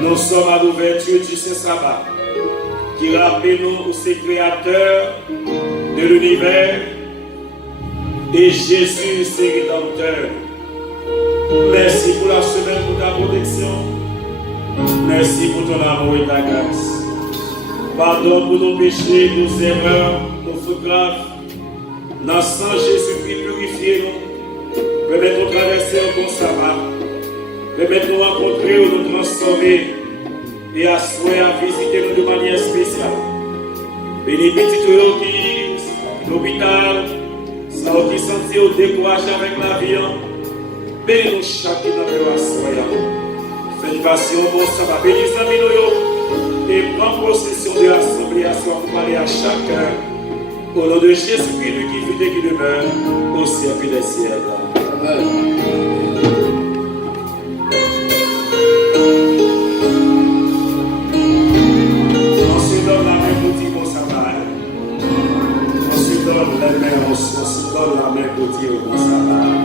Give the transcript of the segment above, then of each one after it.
Nous sommes à l'ouverture du Saint-Sabbat, qui rappelle nous aussi créateur de l'univers et Jésus, c'est rédempteur. Merci pour la semaine, pour ta protection. Merci pour ton amour et ta grâce. Pardon pour nos péchés, nos erreurs, nos fautes graves. Dans le sang Jésus-Christ, purifiez-nous. Permettez-nous de traverser un bon sabbat. Permettez-nous de rencontrer ou nous transformer et asseoir à visiter nous de manière spéciale. Bénis petit qui l'hôpital, ça qui sentit au découragé avec la vie. Bénis-nous chacun dans le assoyant. Faites passion bon sabbat. Bénis les amis et prends possession de l'assemblée à soi pour parler à chacun. Au nom de Jésus-Christ, lui qui vit et qui demeure au siècle des siècles. Amen. On se donne la main pour dire qu'on s'appelle. On se donne la main, on se donne la main pour dire qu'on s'appelle.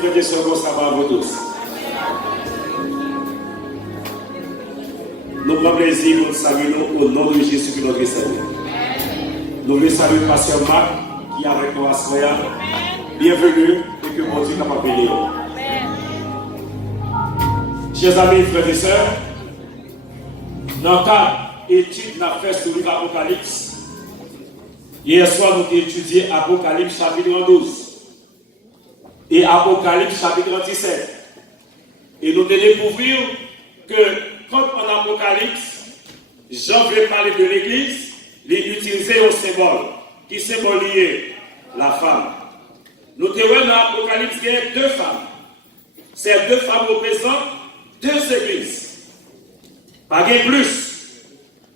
Frères et sœurs, bon sabbat à vous tous. Nous prenons plaisir pour nous saluer au nom de Jésus qui notre Seigneur. Nous voulons saluer le pasteur Marc qui est avec nous à ce soir. Bienvenue et que mon Dieu capable de bénir. Chers amis, frères et sœurs, dans le cadre d'études qu'on a fait sur le livre Apocalypse, hier soir nous avons étudié Apocalypse chapitre 12. Et Apocalypse chapitre 17. Et nous devons découvrir que quand en Apocalypse, Jean veut parler de l'église, il utilisait un symbole qui symbolisait la femme. Nous devons dans l'Apocalypse il y a deux femmes. Ces deux femmes représentent deux églises. Pas plus.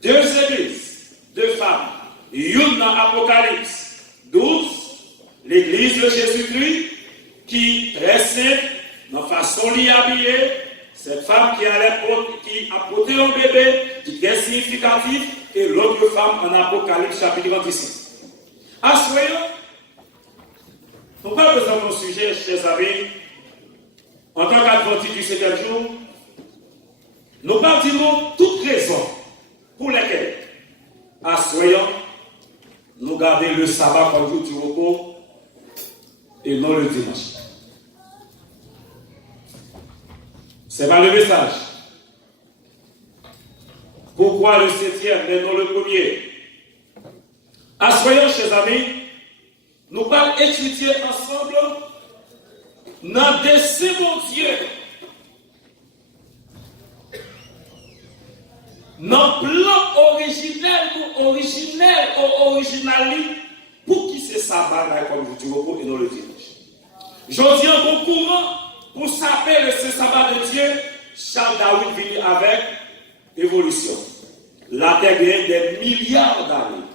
Deux églises, deux femmes. Une dans Apocalypse 12, l'église de Jésus-Christ, qui très simple, dans façon d'y habiller, cette femme qui a porté un bébé, qui est significatif, et l'autre femme en Apocalypse chapitre 26. Assoyons, nous pas besoin de mon sujet, chers amis, en tant qu'adventiste du 7e jour, nous partirons toutes raisons pour lesquelles, assoyons, nous gardons le sabbat comme jour du repos et non le dimanche. C'est pas le message. Pourquoi le 7e mais non le premier? Assoyons, chers amis, nous allons étudier ensemble dans des secondes Dieu. Dans le plan original, pour qui c'est ça, comme je dis, et non le dimanche. Je dis un bon courant. Pour saper le Saint-Sabbat de Dieu, Charles Darwin vit avec évolution. La Terre gagne des milliards d'années.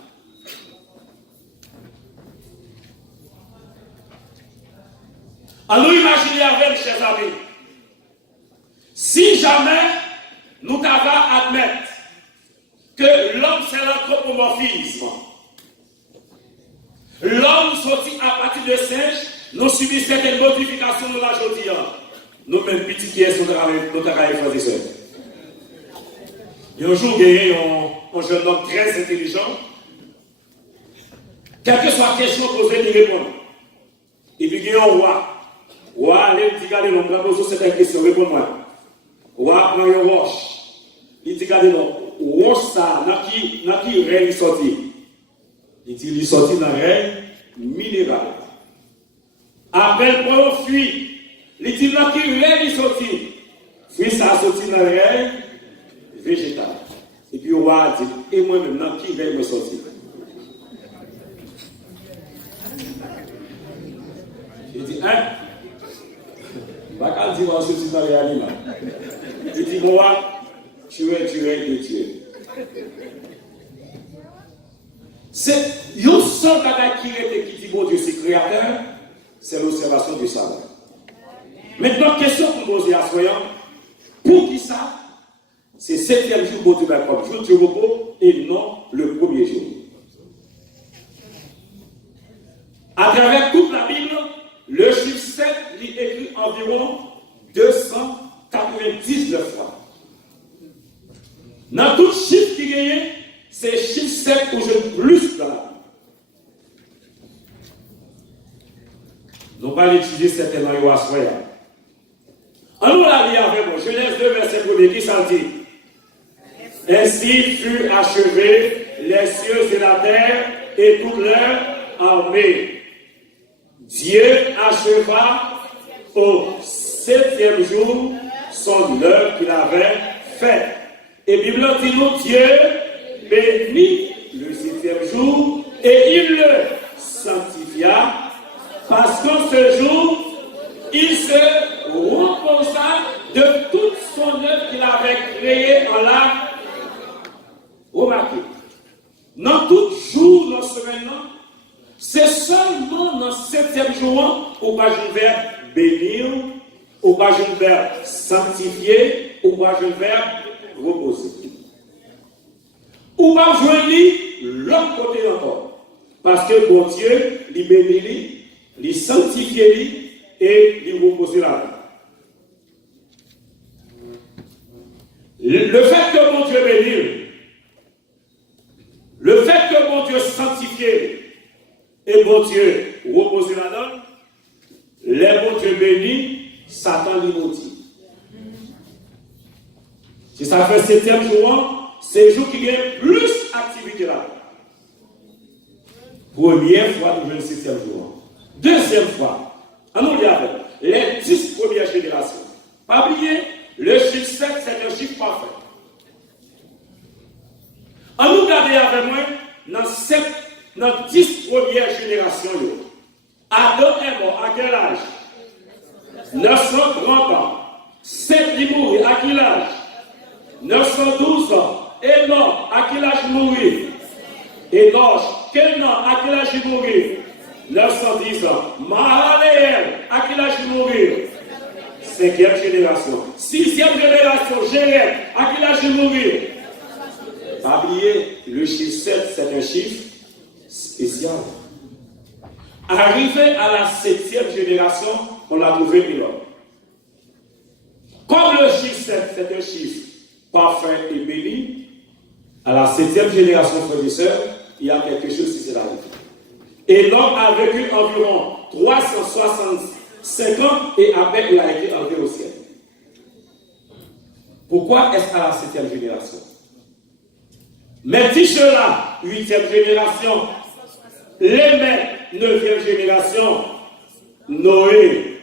Alors imaginez avec, chers amis, si jamais nous devons admettre que l'homme c'est l'anthropomorphisme, l'homme sorti à partir de singe, nous subissons certaines modifications de la journée. Nous-mêmes, petites pièces, nous travaillons frères et sœurs. Il y a un jour, il y a un jeune homme très intelligent. Quelle que soit la question posée, il répond. Et puis il y a un roi. Roi, allez, il dit, regardez, non, pose cette question, réponds-moi. Roi prend une roche. Il dit, regardez, non, roche ça, dans qui règne sorti? Il dit, il sorti dans le règne minéral. Après, pour on fuit, il dit, dans qui règne sorti? Fuit, ça a sorti dans le règne végétal. Et puis, le roi dit, et moi-même, dans qui règne sorti? Il dit, hein? Bakal dit, on sorti dans les animaux. Il dit, moi, tu es. C'est une seule bagaille qui dit, mon Dieu, c'est créateur, c'est l'observation du sabbat. Maintenant, question pour poser à soyons, pour qui ça? C'est 7e jour pour Dieu comme jour de repos et non le premier jour. À travers toute la Bible, le chiffre 7 est écrit environ 299 fois. Dans tout chiffre qui gagne, c'est chiffre 7 que je plus dans la Bible. Nous allons l'étudier certainement à ce moment. On l'a lu avec moi. Genèse 2, verset 1 qui s'en dit. Ainsi furent achevés les cieux et la terre et toute leur armée. Dieu acheva au 7e jour son œuvre qu'il avait faite. Et Bible dit nous, Dieu bénit le 7e jour et il le sanctifia parce qu'en ce jour, il se reposa de toute son œuvre qu'il avait créée en la. Remarquez, dans tout jour, dans ce maintenant, c'est seulement dans le 7e jour où je vais bénir, où je vais sanctifier, où je vais reposer. Où je vais l'autre côté encore. Parce que bon Dieu, il bénit, il sanctifie et il repose la vie. Le fait que mon Dieu bénisse, le fait que mon Dieu sanctifie et mon Dieu repose la donne, les bon Dieu bénis, Satan lui maudit. Si ça fait 7e jour, c'est le jour qui gagne plus d'activité là. Première fois, nous venons 7e jour. Deuxième fois, on y avec les 10 premières générations. Pas oublier, le chiffre 7, c'est un chiffre parfait. On nous garde avec moi dans 10 premières générations. Adam est mort à quel âge? 930 ans. Seth est mort à quel âge? 912 ans. Enoch, à quel âge il mourit? Enoch, quel nom, à quel âge il mourit? 910 ans. Mahalaleel, à quel âge il mourit? 5e génération. 6e génération, Jéred, à quel âge il mourit? Pas oublier, le chiffre 7, c'est un chiffre spécial. Arrivé à la 7e génération, on l'a trouvé Enoch. Comme le chiffre 7, c'est un chiffre parfait et béni, à la 7e génération, frères et sœurs, il y a quelque chose qui s'est arrivé. Enoch a vécu environ 365 ans et après il a été enlevé au ciel. Pourquoi est-ce à la 7e génération? Mais dit cela, 8e génération, Lémec, 9e génération, Noé,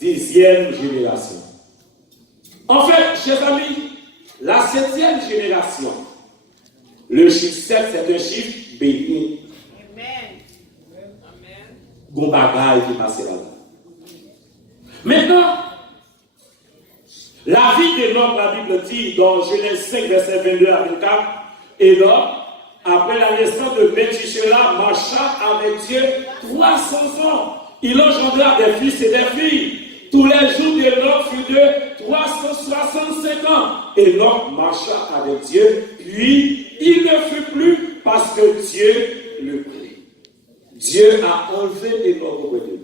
10e génération. En fait, chers amis, la 7e génération, le chiffre 7, c'est un chiffre béni. Gon bagaille qui passe là-bas. Maintenant, la vie d'Enoch, la Bible dit dans Genèse 5, verset 22 à 24, Enoch, après la naissance de Métushélah, marcha avec Dieu 300 ans. Il engendra des fils et des filles. Tous les jours d'Enoch furent de 365 ans. Enoch marcha avec Dieu, puis il ne fut plus parce que Dieu le prit. Dieu a enlevé Enoch auprès de lui.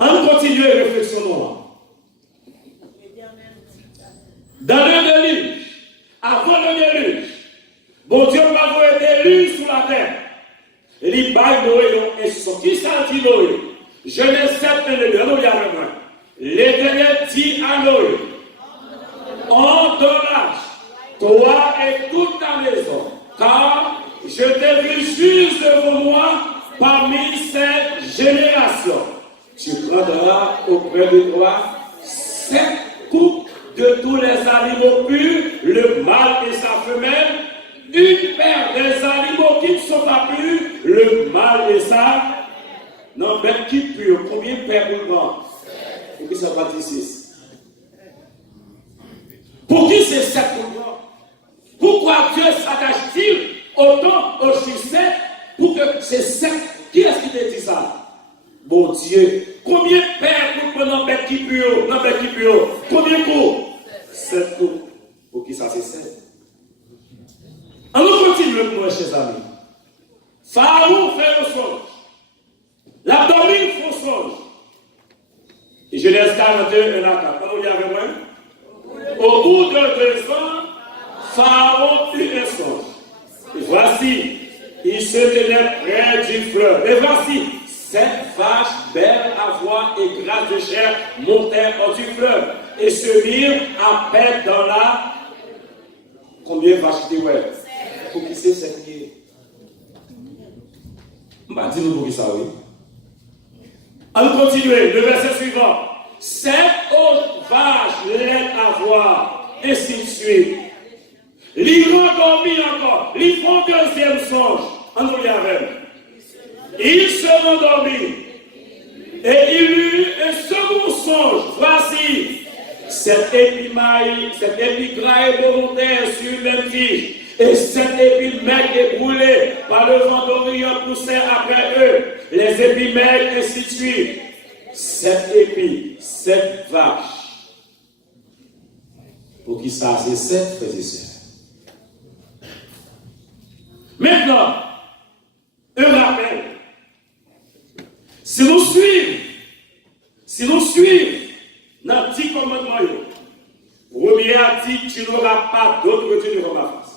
On continue et réflexionnons. Dans le déluge, avant le déluge, bon Dieu va avoir un déluge sur la terre. Il baille Noé, et qui ça dit Noé? Genèse 7, 22, on y a vraiment. L'Éternel dit à Noé, endommage toi et toute ta maison, car je t'ai vu juste devant moi parmi cette génération. Tu prendras auprès de toi 7 coupes de tous les animaux purs, le mâle et sa femelle, une paire des animaux qui ne sont pas purs, le mâle et sa. Non, bête qui pure, combien de paires pour le vent? Et puis ça va 6. Pour qui c'est 7 pour le vent? Pourquoi Dieu s'attache-t-il autant au chiffre 7 pour que c'est 7? Qui est-ce qui te dit ça? Bon Dieu, combien de paires pour prendre un bête qui pure? Combien pour? 7 tours. Pour qui ça c'est 7? On nous continue pour nous, chers amis. Pharaon fait le songe. L'abdomen fait le songe. Et Genèse 41, 1 à 4. On y avait moi. Au bout de 2 ans, Pharaon eut un songe. Et voici, il se tenait près du fleuve. Et voici, 7 vaches belles à voir et grasses de chair montèrent hors du fleuve et se mirent à paix dans la. Combien de vaches tu ouais? Pour qui c'est 7 pieds? Dis-nous pour qui ça, oui. Allons continuer, le verset suivant. 7 autres vaches laides à voir, et ainsi de suite. Ils rendormis encore, ils font deuxième songe. On nous y avait. Ils se rendormis. Et il eut un second songe. Voici, cette épigraille volontaire sur une même tige. Et cette épimètre brûlée par le vent d'Orient poussait après eux. Les épimètres, ainsi de suite. 7 épis, 7 vaches. Pour qui ça, c'est 7 frères et sœurs. Maintenant, un rappel. Si nous suivons dans 10 commandements, premier a dit, tu n'auras pas d'autre que Dieu devant ma face.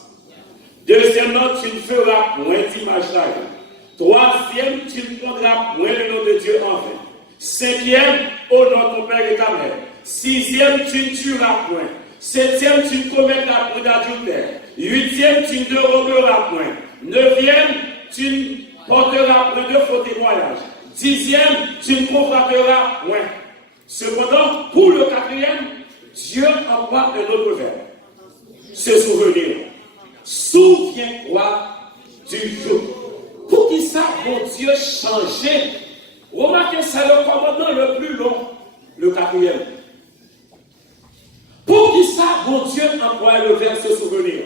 Deuxièmement, tu ne feras point d'image d'argent. Troisième, tu ne prendras point le nom de Dieu en vain. Cinquième, honore ton père et ta mère. Sixième, tu ne tueras point. Septième, tu ne commettras point d'adultère. Huitième, tu ne déroberas point. Neuvième, tu ne porteras point de faux témoignages. Dixième, tu ne convoiteras point. Cependant, pour le quatrième, Dieu emploie un autre verbe. Se souvenir. Souviens-toi du jour. Pour qui ça, mon Dieu, changer? Remarquez, c'est le commandement le plus long, le quatrième. Pour qui ça, mon Dieu, emploie le verbe se souvenir?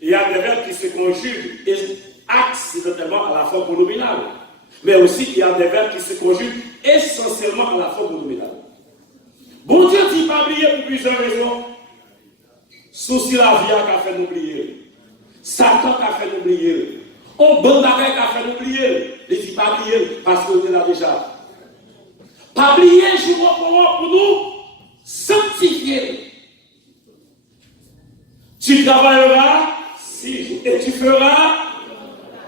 Il y a des verbes qui se conjuguent accidentellement à la forme pronominale. Mais aussi, il y a des verbes qui se conjuguent essentiellement à la forme pronominale. Bon Dieu dit pas oublier pour plusieurs raisons. Souci la vie a fait nous oublier. Satan a fait nous oublier. On bon bagaille a fait nous oublier. Il dit pas oublier parce qu'on est là déjà. Pas oublier jour pour nous sanctifier. Tu travailleras 6 jours et tu feras,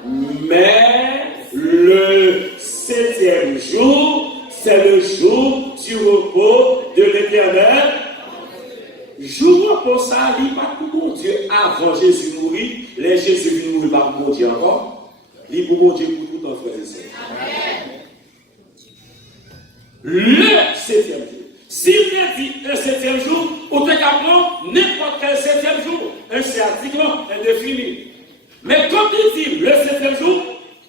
mais le 7e jour, c'est le jour du repos de l'Éternel. Jour repos, ça, il n'y a pas pour mon Dieu. Avant Jésus mourir, les Jésus vient mourir par mon Dieu encore. Il y a pour mon Dieu pour tout en frère et sœur. Le 7e jour. S'il est dit un 7e jour, on peut apprendre n'importe quel 7e jour. Un scientifiquement indéfini. Mais quand il dit le 7e jour,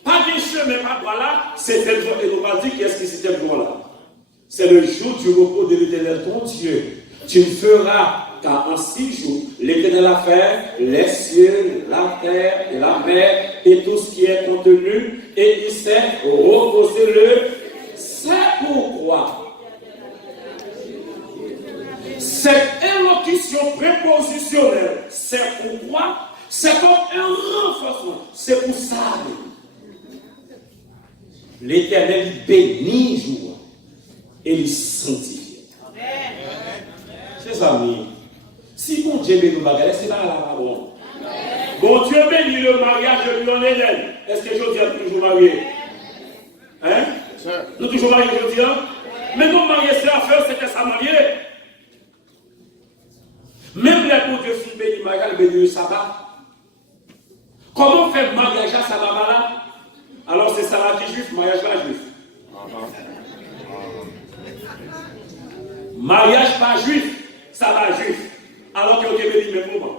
pas de chemin, pas voilà, 7e jour, et on va dire qu'est-ce que c'est 7e jour là? C'est le jour du repos de l'Éternel, ton Dieu. Tu ne feras car en 6 jours, l'Éternel a fait les cieux, la terre et la mer et tout ce qui est contenu, et il s'est reposé le. C'est pourquoi cette élocution prépositionnelle, c'est pourquoi, c'est comme un renforcement. C'est pour ça. L'Éternel bénit jour et il sanctifie. Chers amis, si mon Dieu bénit le mariage, c'est pas la bon. Bon Dieu bénit le mariage de l'on Hélène. Est-ce que je dis toujours marié? Hein? Nous toujours mariés, je dis. Mais non marié, c'est l'affaire, c'était ça marié. Même les pour Dieu qui bénit le mariage, bénit le sabbat. Comment faire le mariage à sabbat là? Alors c'est sabbat qui juif, mariage pas juif. Mariage pas juif, sabbat juif. Alors qu'il y a béni même moment.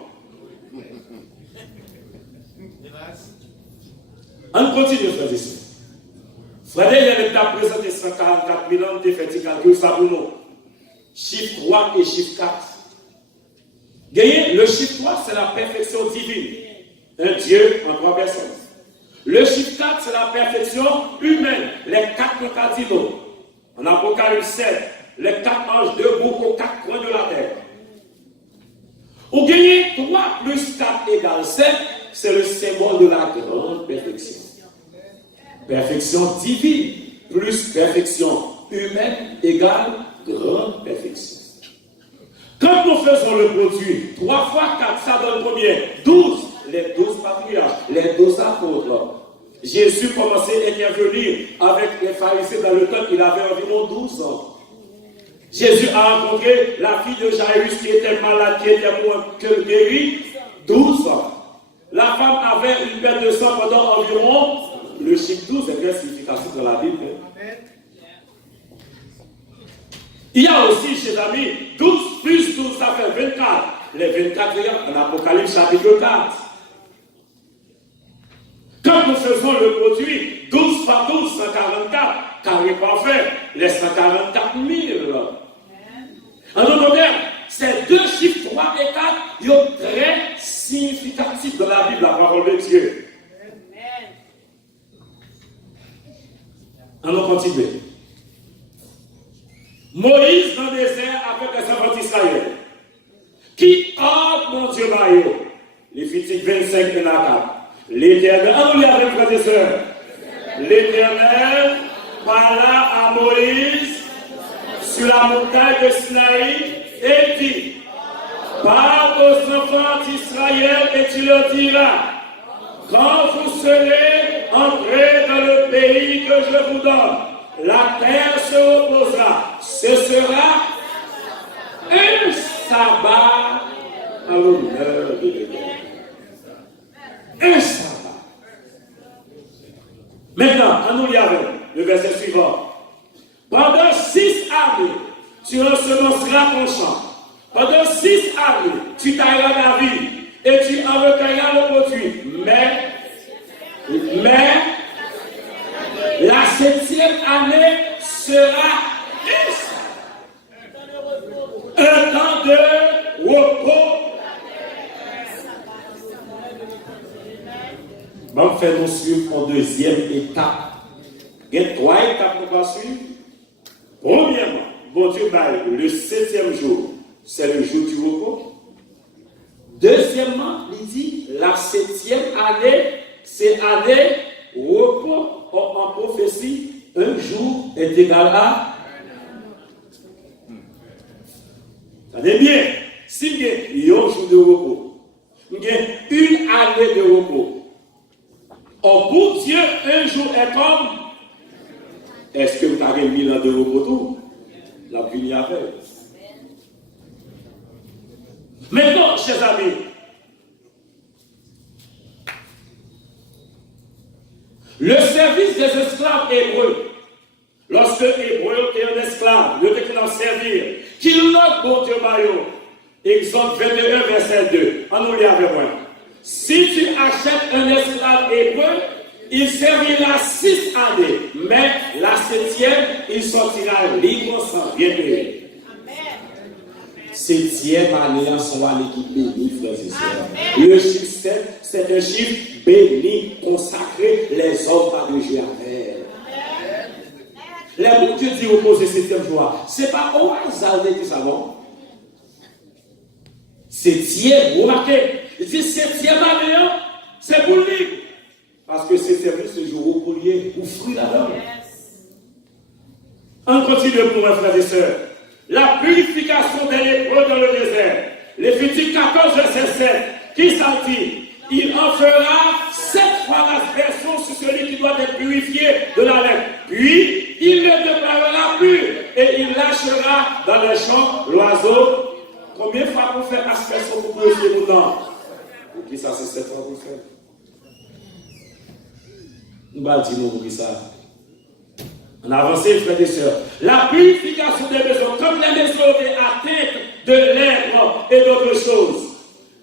On continue, frère et sœurs. Frère, il a présenté 144 000 ans de fait calcul ça pour nous. Chiffre 3 et chiffre 4. Le chiffre 3, c'est la perfection divine. Un Dieu en 3 personnes. Le chiffre 4, c'est la perfection humaine. Les 4 cardinaux. En Apocalypse 7, les 4 anges debout aux 4 coins de la terre. Ou gagnez 3 plus 4 égale 5, c'est le symbole de la grande perfection. Perfection divine plus perfection humaine égale grande perfection. Quand nous faisons le produit, 3 fois 4, ça donne combien? 12. Les 12 patriarches, les 12 apôtres. Jésus commençait à intervenir avec les pharisiens dans le temps, il avait environ 12 ans. Jésus a rencontré la fille de Jairus qui était malade, qui était moins que guérie, 12 ans. La femme avait une perte de sang pendant environ, le chiffre 12 est bien significatif dans la Bible. Il y a aussi, chers amis, 12 plus 12, ça fait 24. Les 24 en Apocalypse chapitre 4. Quand nous faisons le produit, 12 par 12, 144, carré parfait, les 144 000. En d'autres termes, ces deux chiffres 3 et 4, ils sont très significatifs dans la Bible, la parole de Dieu. Allons continuer. Moïse dans le désert avec les enfants d'Israël. Qui a mon Dieu maillot? Lévitique 25 et la 4. L'Éternel, allons lire avec frères et sœurs. L'Éternel parla à Moïse sur la montagne de Sinaï et dit: parle aux enfants d'Israël et tu leur diras: quand vous serez entrés dans le pays que je vous donne, la terre se reposera. Ce sera un sabbat à l'honneur de l'Éternel. Un sabbat. Maintenant, à nous lire le verset suivant. Pendant 6 années, tu ensemenceras ton champ. Pendant 6 années, tu tailleras la vie et tu en recueilleras le produit. Mais la 7e année sera un temps de repos. Bon, faisons suivre en deuxième étape. Il y a 3 étapes qu'on va suivre. Premièrement, bon Dieu baille le 7e jour, c'est le jour du repos. Deuxièmement, il dit la 7e année, c'est année repos. En prophétie, un jour est égal à. Tenez bien, si il y a un jour de repos, il y a une année de repos. Or, pour Dieu, un jour est comme. Est-ce que vous avez 1000 ans de repos tout? La vie avec. Maintenant, chers amis, le service des esclaves hébreux, lorsque hébreu est un esclave, le déclare servir, qu'il note bon Dieu maillot. Exode 21, verset 2. En nous lire avec moi. Si tu achètes un esclave hébreu, il servira 6 années, mais la 7e, il sortira libre sans rien payer. 7e année, son année qui bénit, frères et sœurs. Le chiffre 7, c'est un chiffre béni, consacré, les hommes de Dieu avec. Les mots que Dieu dit reposer 7e jour, ce n'est pas au hasard que ça va. 7e, remarquez, il dit 7e année, c'est pour lui. Parce que c'est servi ce jour pour lier, ou fruit là-dedans. On continue pour mes frères et sœurs. La purification des lépreux dans le désert. Lévitique 14, verset 7. Qui s'en dit? Il en fera 7 fois l'aspersion sur celui qui doit être purifié de la lèpre. Puis, il le déclarera pur et il lâchera dans les champs l'oiseau. Combien de fois pour faire aspersion pour purifier nos dents? Pour qui ça, c'est 7 fois pour faire? Nous allons dire nous ça. On avance, frères et sœurs. La purification des maisons, comme les maisons étaient atteintes de lèpre et d'autres choses.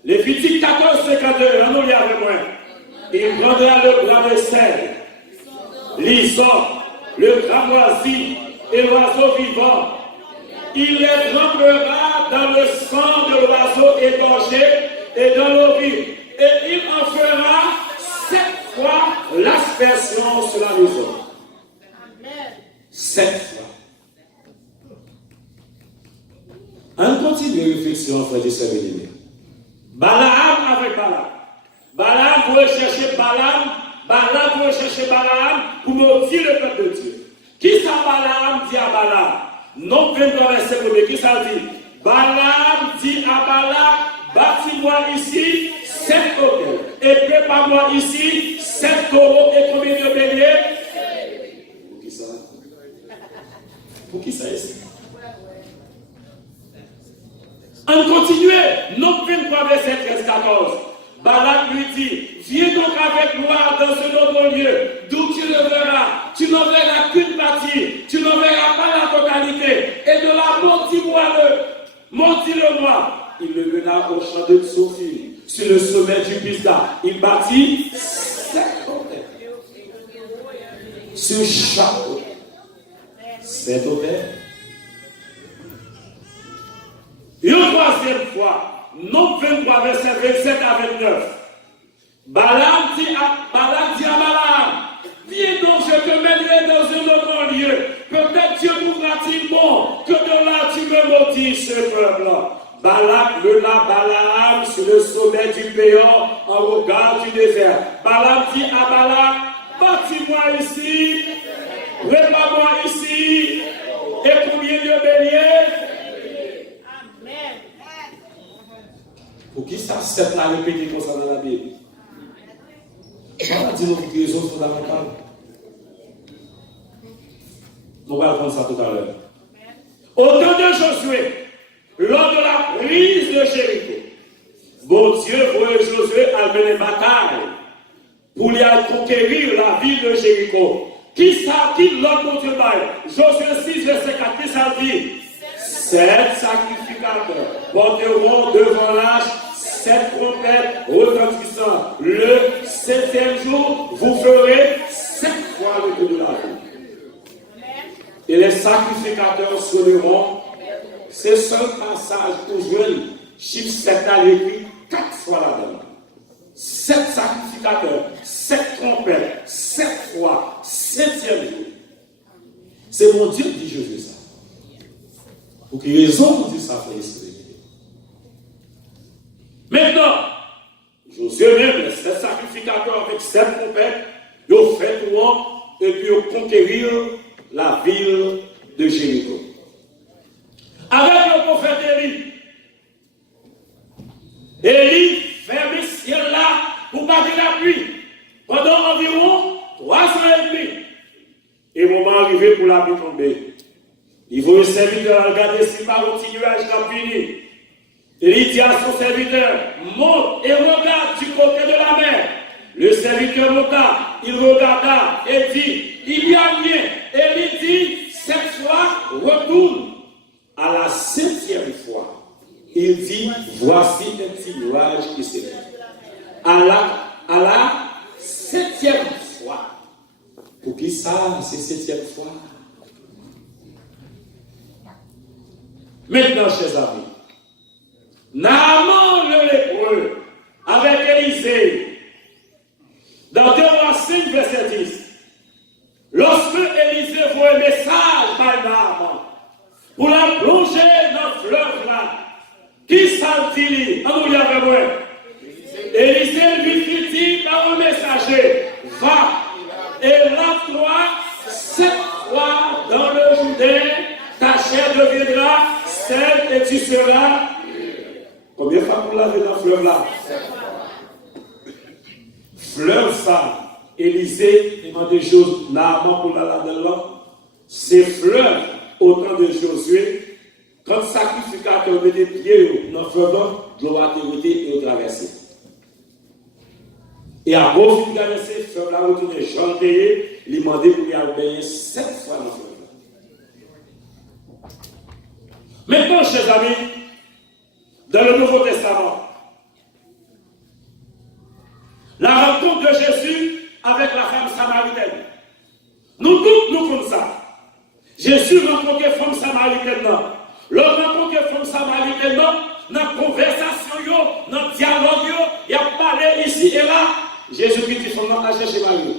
Lévitique 14, 52, on nous lit avec moi. Il prendra le bras de sel, l'hysope, le cramoisi et l'oiseau vivant. Il les trempera dans le sang de l'oiseau égorgé et dans l'eau vive. Et il en fera 7 fois l'aspersion sur la maison. 7 fois. On continue la réflexion, frères et sœurs bien-aimés. Balaam avec Balaam. Balaam pour chercher Balaam. Balaam pour chercher Balaam pour maudire le peuple de Dieu. Qui ça Balaam dit à Balaam? Non, 23 verset 1, qui ça dit? Balaam dit à Balaam, bâtis-moi ici 7 hôtels et prépare-moi ici 7 taureaux et combien de béliers? Pour qui ça? Pour qui ça ici? On continue, non 23 verset 13-14. Balaam lui dit, viens donc avec moi dans ce autre lieu, d'où tu le verras. Tu n'en verras qu'une partie, tu n'en verras pas la totalité. Et de là, maudis-le-moi. Il le mena au champ de Sophie, sur le sommet du Pisgah. Il bâtit 7 hôtels. Sur chaque hôtel. 7 hôtels. Une troisième fois, non 23, verset 27 à 29. Balaam dit à Balaam, viens donc, je te mènerai dans un autre lieu. Peut-être Dieu trouvera-t-il bon que de là tu me maudis ce peuple-là. Balaam mena Balaam sur le sommet du Péor en regard du désert. Balaam dit à Balaam, bâtis-moi ici, prépare-moi ici, et combien de béliers? Pour qui ça s'est là répété comme ça dans la Bible? On va dire une raison fondamentale. On va apprendre ça tout à l'heure. Au temps de Josué, lors de la prise de Jéricho, bon Dieu voyait Josué à mener bataille pour lui conquérir la ville de Jéricho. Qui l'autre mon Dieu baille? Josué 6, verset 4, qui ça dit? 7 sacrificateurs porteront devant l'arche 7 trompettes retentissants. Le 7e jour, vous ferez 7 fois le tour de la ville. Et les sacrificateurs sonneront. C'est ce passage pour jouer chiffre 7 à l'écrit 4 fois là-dedans. 7 sacrificateurs, 7 trompettes, 7 fois, 7e jour. C'est mon Dieu qui dit je fais ça. Pour quelle raison vous dites ça, frère Esprit? Maintenant, Josué même, les 7 sacrificateurs avec 7 trompettes, ils ont fait tout et puis ils ont conquérir la ville de Jéricho. Avec le prophète Élie ferme le ciel là pour pas de la pluie pendant environ 3 ans et demi. Et le moment arrivé pour la pluie tomber. Il faut le serviteur regarder si pas un nuage qui fini. Il dit à son serviteur, monte et regarde du côté de la mer. Le serviteur monta, il regarda et dit, il y a rien. Et il dit, cette fois, retourne. À la 7e fois, il dit, voici un petit nuage qui s'est fait. À la 7e fois. Pour qui ça, c'est 7e fois? Maintenant, chers amis, Naaman le lépreux, avec Élisée, dans 2 Rois 5, verset 10, lorsque Élisée voit un message par Naaman, pour la plonger dans le fleuve là, qui s'en dit, en nous y avait moi. Élisée lui fit dire par un messager, va et lave-toi 7 fois dans le Jourdain, ta chair deviendra celle et tu seras. Combien de fois pour laver dans le fleuve là? Fleuve ça, Élisée demandait Naaman pour la laver là. C'est fleuve au temps de Josué, quand le sacrificateur mettait pied dans le fleuve là, l'eau a été et traversé. Et à beau de traverser, le fleuve là retourné Jean Théé, il demandait pour lui aller baigner 7 fois dans le fleuve là. Maintenant, chers amis, dans le Nouveau Testament, la rencontre de Jésus avec la femme samaritaine. Nous tous, nous comme ça. Jésus rencontre la femme samaritaine. Lorsque rencontre la femme samaritaine, dans la conversation, dans le dialogue, il a parlé ici et là. Jésus dit, il faut aller chercher Marie.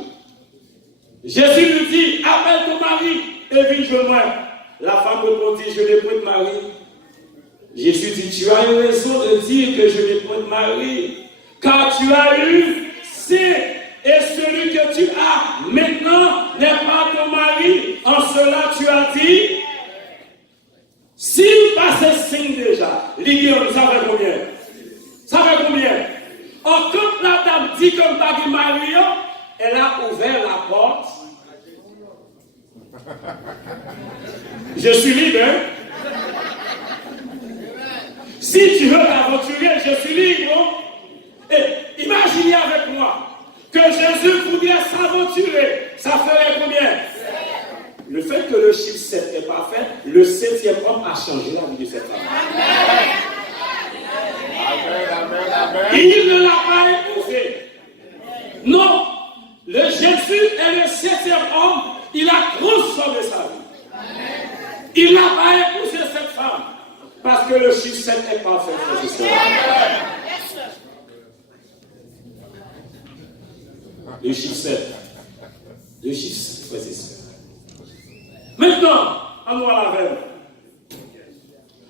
Jésus lui dit, appelle ton mari et viens chez moi. La femme répondit, je n'ai pas de mari. Jésus dit, tu as eu raison de dire que je vais prendre Marie, car tu as eu c'est et celui que tu as maintenant n'est pas ton mari. En cela tu as dit, s'il passait signe déjà, l'idée, ça fait combien? Ça fait combien? En quand la dame dit comme pas de mari, elle a ouvert la porte. Je suis libre, hein? Si tu veux t'aventurer, je suis libre. Et imaginez avec moi que Jésus voulait s'aventurer. Ça ferait combien? Le fait que le chiffre 7 n'est pas fait, le 7e homme a changé la vie de cette femme. Il ne l'a pas épousé. Non, le Jésus est le 7e homme. Il a transformé sa vie. Il n'a pas épousé cette femme parce que le chiffre 7 n'est pas fait. Le chiffre 7. Le chiffre 7, frères et sœurs. Maintenant, en nous à la veille.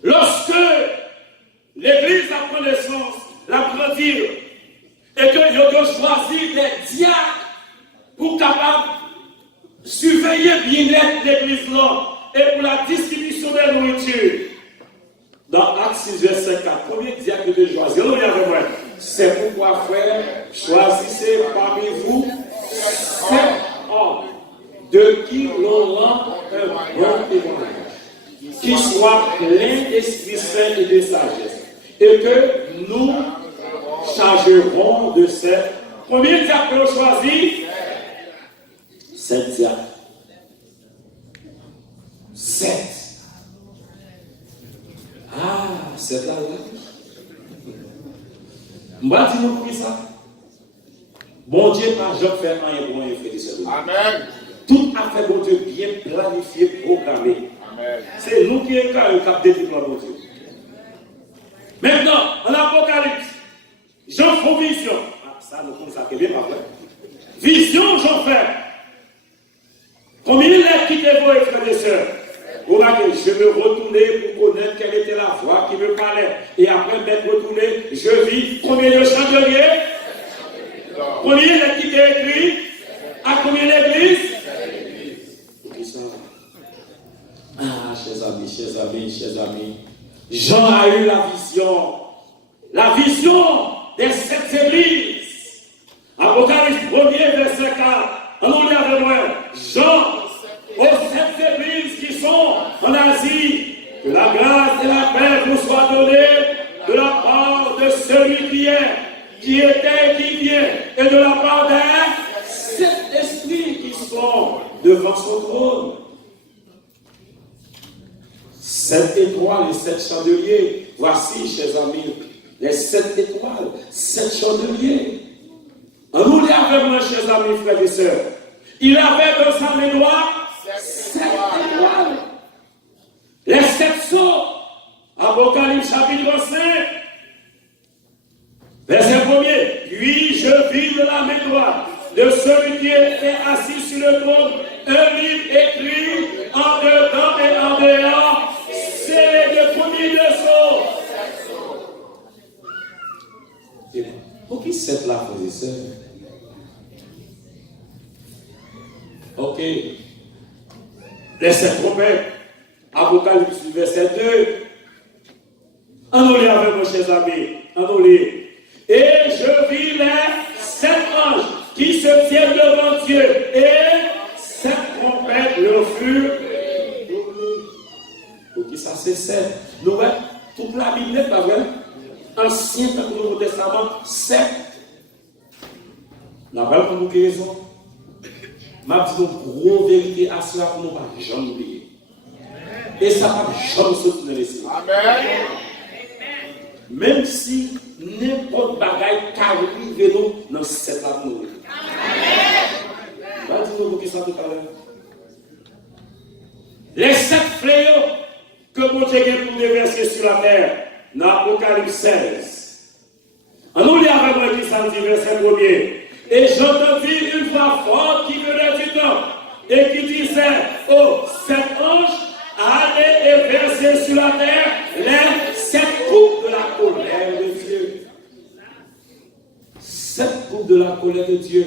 Lorsque l'Église a connaissance, la grandir, et que nous avons choisi des diacres pour capable surveiller bien l'Église là et pour la distribution de la nourriture. Dans Actes 6, verset 4, premier diacre de choisir, c'est pourquoi, frère, choisissez parmi vous 7 hommes de qui l'on rend un bon témoignage, qui soit plein d'Esprit Saint et de sagesse, et que nous chargerons de cette. Combien de diacres ont choisi? 7 diacres. 7. Ah, c'est là. Moi, dis-nous pour ça. Bon Dieu n'a jamais fait rien pour rien faire. Amen. Tout a fait, bon Dieu, bien planifié, programmé. Amen. C'est nous qui sommes capables de détruire bon Dieu. Maintenant, en Apocalypse, Jean fait vision. Ah, ça, nous consacrons bien, ma frère. Vision, Jean fait. Combien il a quitté vos frères et sœurs? Je me retournais pour connaître quelle était la voix qui me parlait. Et après m'être retourné, je vis combien de chandeliers? Combien de qui étaient écrits? À combien d'églises? Ah, chers amis. Jean a eu la vision des 7 églises. Apocalypse 1er, verset 4. Allons lire avec moi. Jean, aux 7 églises qui sont en Asie, que la grâce et la paix vous soient données de la part de celui qui est, qui était, qui vient, et de la part des 7 esprits qui sont devant son trône. 7 étoiles et 7 chandeliers. Voici, chers amis, les 7 étoiles, 7 chandeliers. En nous les avec moi, chers amis, frères et sœurs. Il avait dans sa main droite 7 étoiles. Les 7 sceaux. Apocalypse chapitre 5. Verset 1er. Puis je vis de la main droite de celui qui était assis sur le trône un livre écrit en dedans et en dehors. C'est le premier de sceaux. Pour qui c'est là, frères et sœurs? Ok. Les 7 trompettes. Apocalypse verset 2. Envolez avec moi, chers amis. Envolez. Et je vis les 7 anges qui se tiennent devant Dieu. Et 7 trompettes leur furent. Ok, ça c'est 7. Nous, toute la Bible n'est pas vraie. Ancien comme Nouveau Testament, 7. La Bible pour nous qui raison. Ma dit une grosse vérité à cela pour nous pas jamais oublier. Et ça va jamais sortir de l'esprit. Amen. Même si n'importe bagaille qu'arrive nous dans cette avenue. Amen. Va dire nous qui ça tout à l'heure. Les 7 fléaux que mon Dieu a pour déverser sur la terre dans Apocalypse 16. En nous lisons avec moi qui ça dit verset 1er. Et j'entendis une voix forte qui venait du temple et qui disait aux 7 anges, allez et versez sur la terre les 7 la colère de Dieu. 7 coups de la colère de Dieu.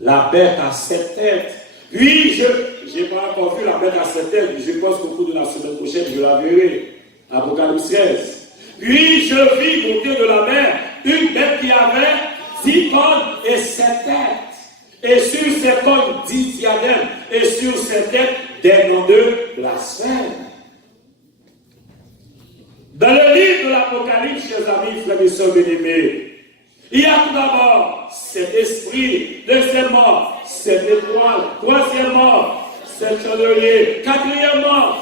La bête à 7 têtes. Puis je n'ai pas encore vu la bête à 7 têtes. Je pense qu'au cours de la semaine prochaine, je la verrai. Apocalypse 13. Puis je vis monter de la mer une bête qui avait 10 cornes et 7 têtes. Et sur ses cornes 10 diadèmes. Et sur ses têtes des noms de blasphème. Dans le livre de l'Apocalypse, chers amis, frères et sœurs bien-aimés, il y a tout d'abord cet esprit, deuxièmement, cette étoile, troisièmement, cet chandelier, quatrièmement,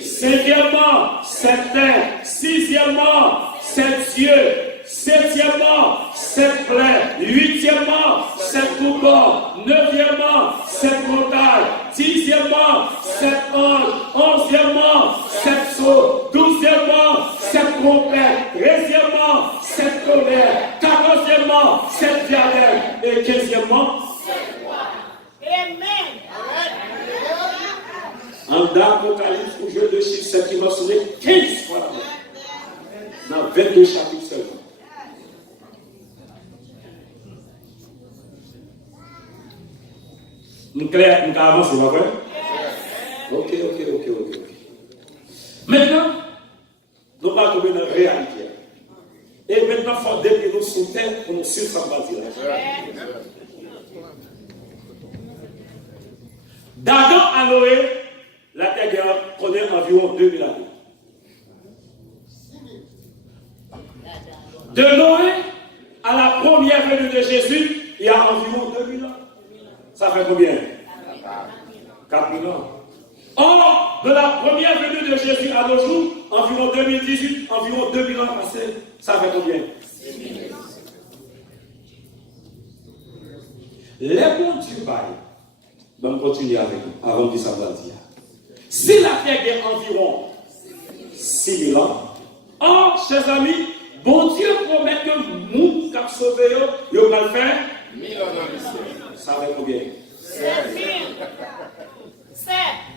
cinquièmement, cette terre, sixièmement, cet yeux, septièmement, cette plaie, huitièmement, cette couronne, neuvièmement, cette montagne, dixièmement, cette ange, onzièmement, cette sceau, douzièmement, cette trompette, treizièmement, cette colère, quatorzièmement, cette diadème, et quinzièmement, cette voix. Amen. En d'Apocalypse, pour jouer de chiffres, c'est qui mentionné 15 fois la même. Dans 22 chapitres seulement. Nous avons c'est pas vrai? Ok. Maintenant, nous allons tomber dans la réalité. Et maintenant, il faut que nous sous terre pour nous suivre ça va dire. D'Adam à Noé, la terre connaît environ 2000 années. De Noé à la première venue de Jésus, il y a environ 2000 ans. Ça fait combien? 4000 ans. Or, de la première venue de Jésus à nos jours, environ 2018, environ 2000 ans passés, ça fait combien? 6000 ans. Les bons Dieu baillent. On continue avec nous, avant que ça va dire. Si la terre est environ 6000 ans, or, chers amis, bon Dieu promet que nous, qui sommes sauvés, nous allons le faire 1000 ans dans le ciel. Ça fait combien? 7000.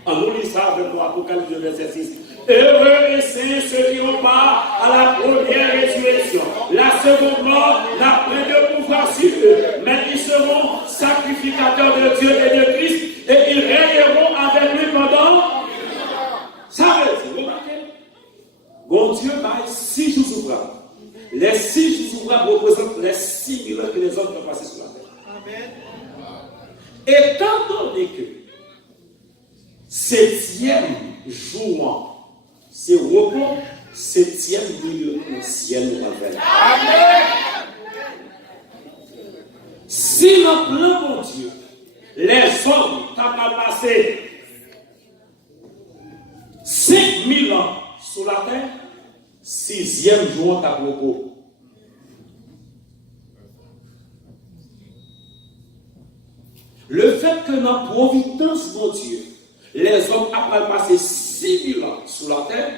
On nous lit ça avec nous, Apocalypse verset 6. Heureux et saints ceux qui ont part à la première résurrection. La seconde mort n'a point de pouvoir sur eux, mais ils seront sacrificateurs de Dieu et de Christ, et ils régneront avec lui pendant. Ça veut dire, remarquez, bon Dieu a 6 jours ouvrables. Les 6 jours ouvrables représentent les 6000 ans que les hommes ont passé sur la terre. Amen. Étant donné que 7e jour, c'est repos, 7e milieu au ciel nous rappelle. Amen. Si notre plan, mon Dieu, les hommes ont passé 5000 ans sur la terre, 6e jour à repos. Le fait que dans la providence, mon Dieu, les hommes après passé 6000 ans sur la terre,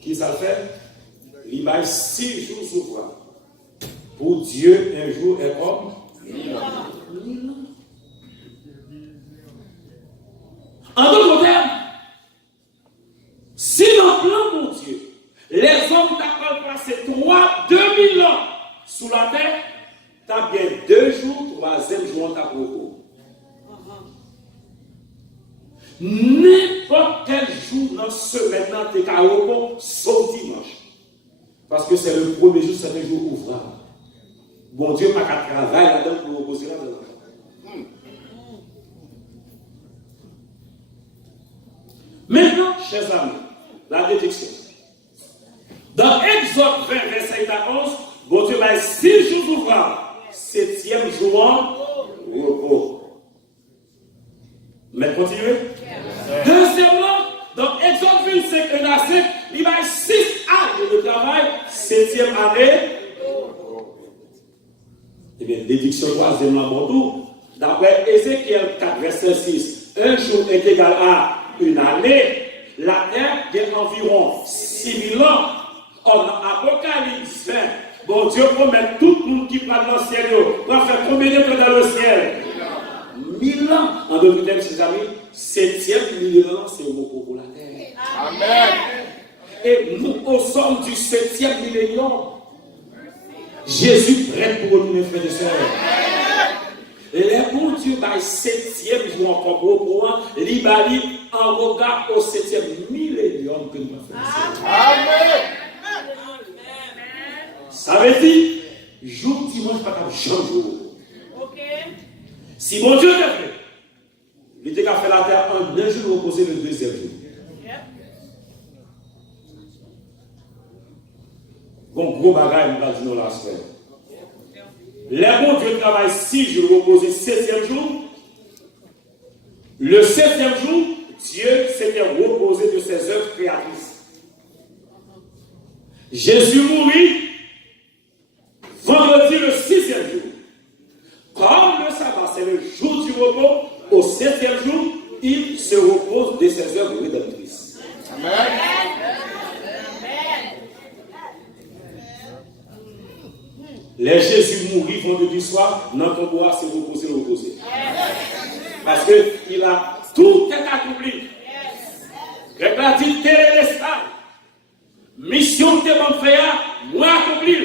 qui ça fait? Il y a 6 jours ouvrables. Pour Dieu, un jour est comme 1000 ans. En d'autres termes, si dans le plan, mon Dieu, les hommes ont passé 2000 ans sur la terre, tu as bien 2 jours, 3e jour, tu as repos. N'importe quel jour dans la semaine, tu as repos, sauf dimanche. Parce que c'est le premier jour, c'est un jour ouvrable. Bon Dieu, pas qu'à travailler là-dedans pour reposer là-dedans. Maintenant, chers amis, la détection. Dans Exode 20, verset 11, bon Dieu va 6 jours ouvrables, 7e jour en repos. Mais continuez. Deuxièmement, dans Exode 25, 1 à 5, il va 6 années de travail, 7e année. Eh bien, l'édiction 3e mon tour. D'après Ézéchiel 4, verset 6, un jour est égal à une année. La terre est environ 6000 ans. En Apocalypse 20, bon Dieu promet tout le monde qui parle dans le ciel, va faire combien de temps dans le ciel? 1000 ans. En d'autres termes, ses amis, 7e milieu de l'an, c'est au repos pour la terre. Amen. Et nous, au sommes du 7e millénium. Jésus prête pour nous, mes frères et sœurs. Les bon Dieu, par le 7e jour encore pour l'Ibali en regard au 7e millénium que nous avons fait. Amen. Ça veut dire, jour dimanche, pas comme jour. Si mon Dieu l'a fait, il a fait la terre en un jour reposé le deuxième jour. Bon, gros bagage, nous allons dire la semaine. Les bons Dieu travaillent 6 jours reposés, 7e jour. Le 7e jour, Dieu s'était reposé de ses œuvres créatrices. Jésus mourit vendredi le 6e jour. Comme le sabbat, c'est le jour du repos, au 7e jour, il se repose de ses œuvres rédemptrices. Amen. Les Jésus mourit vendredi soir, notre bois s'est reposé. Parce qu'il a tout accompli. Il a dit, tel est l'espace. Mission de mon frère, moi accomplir.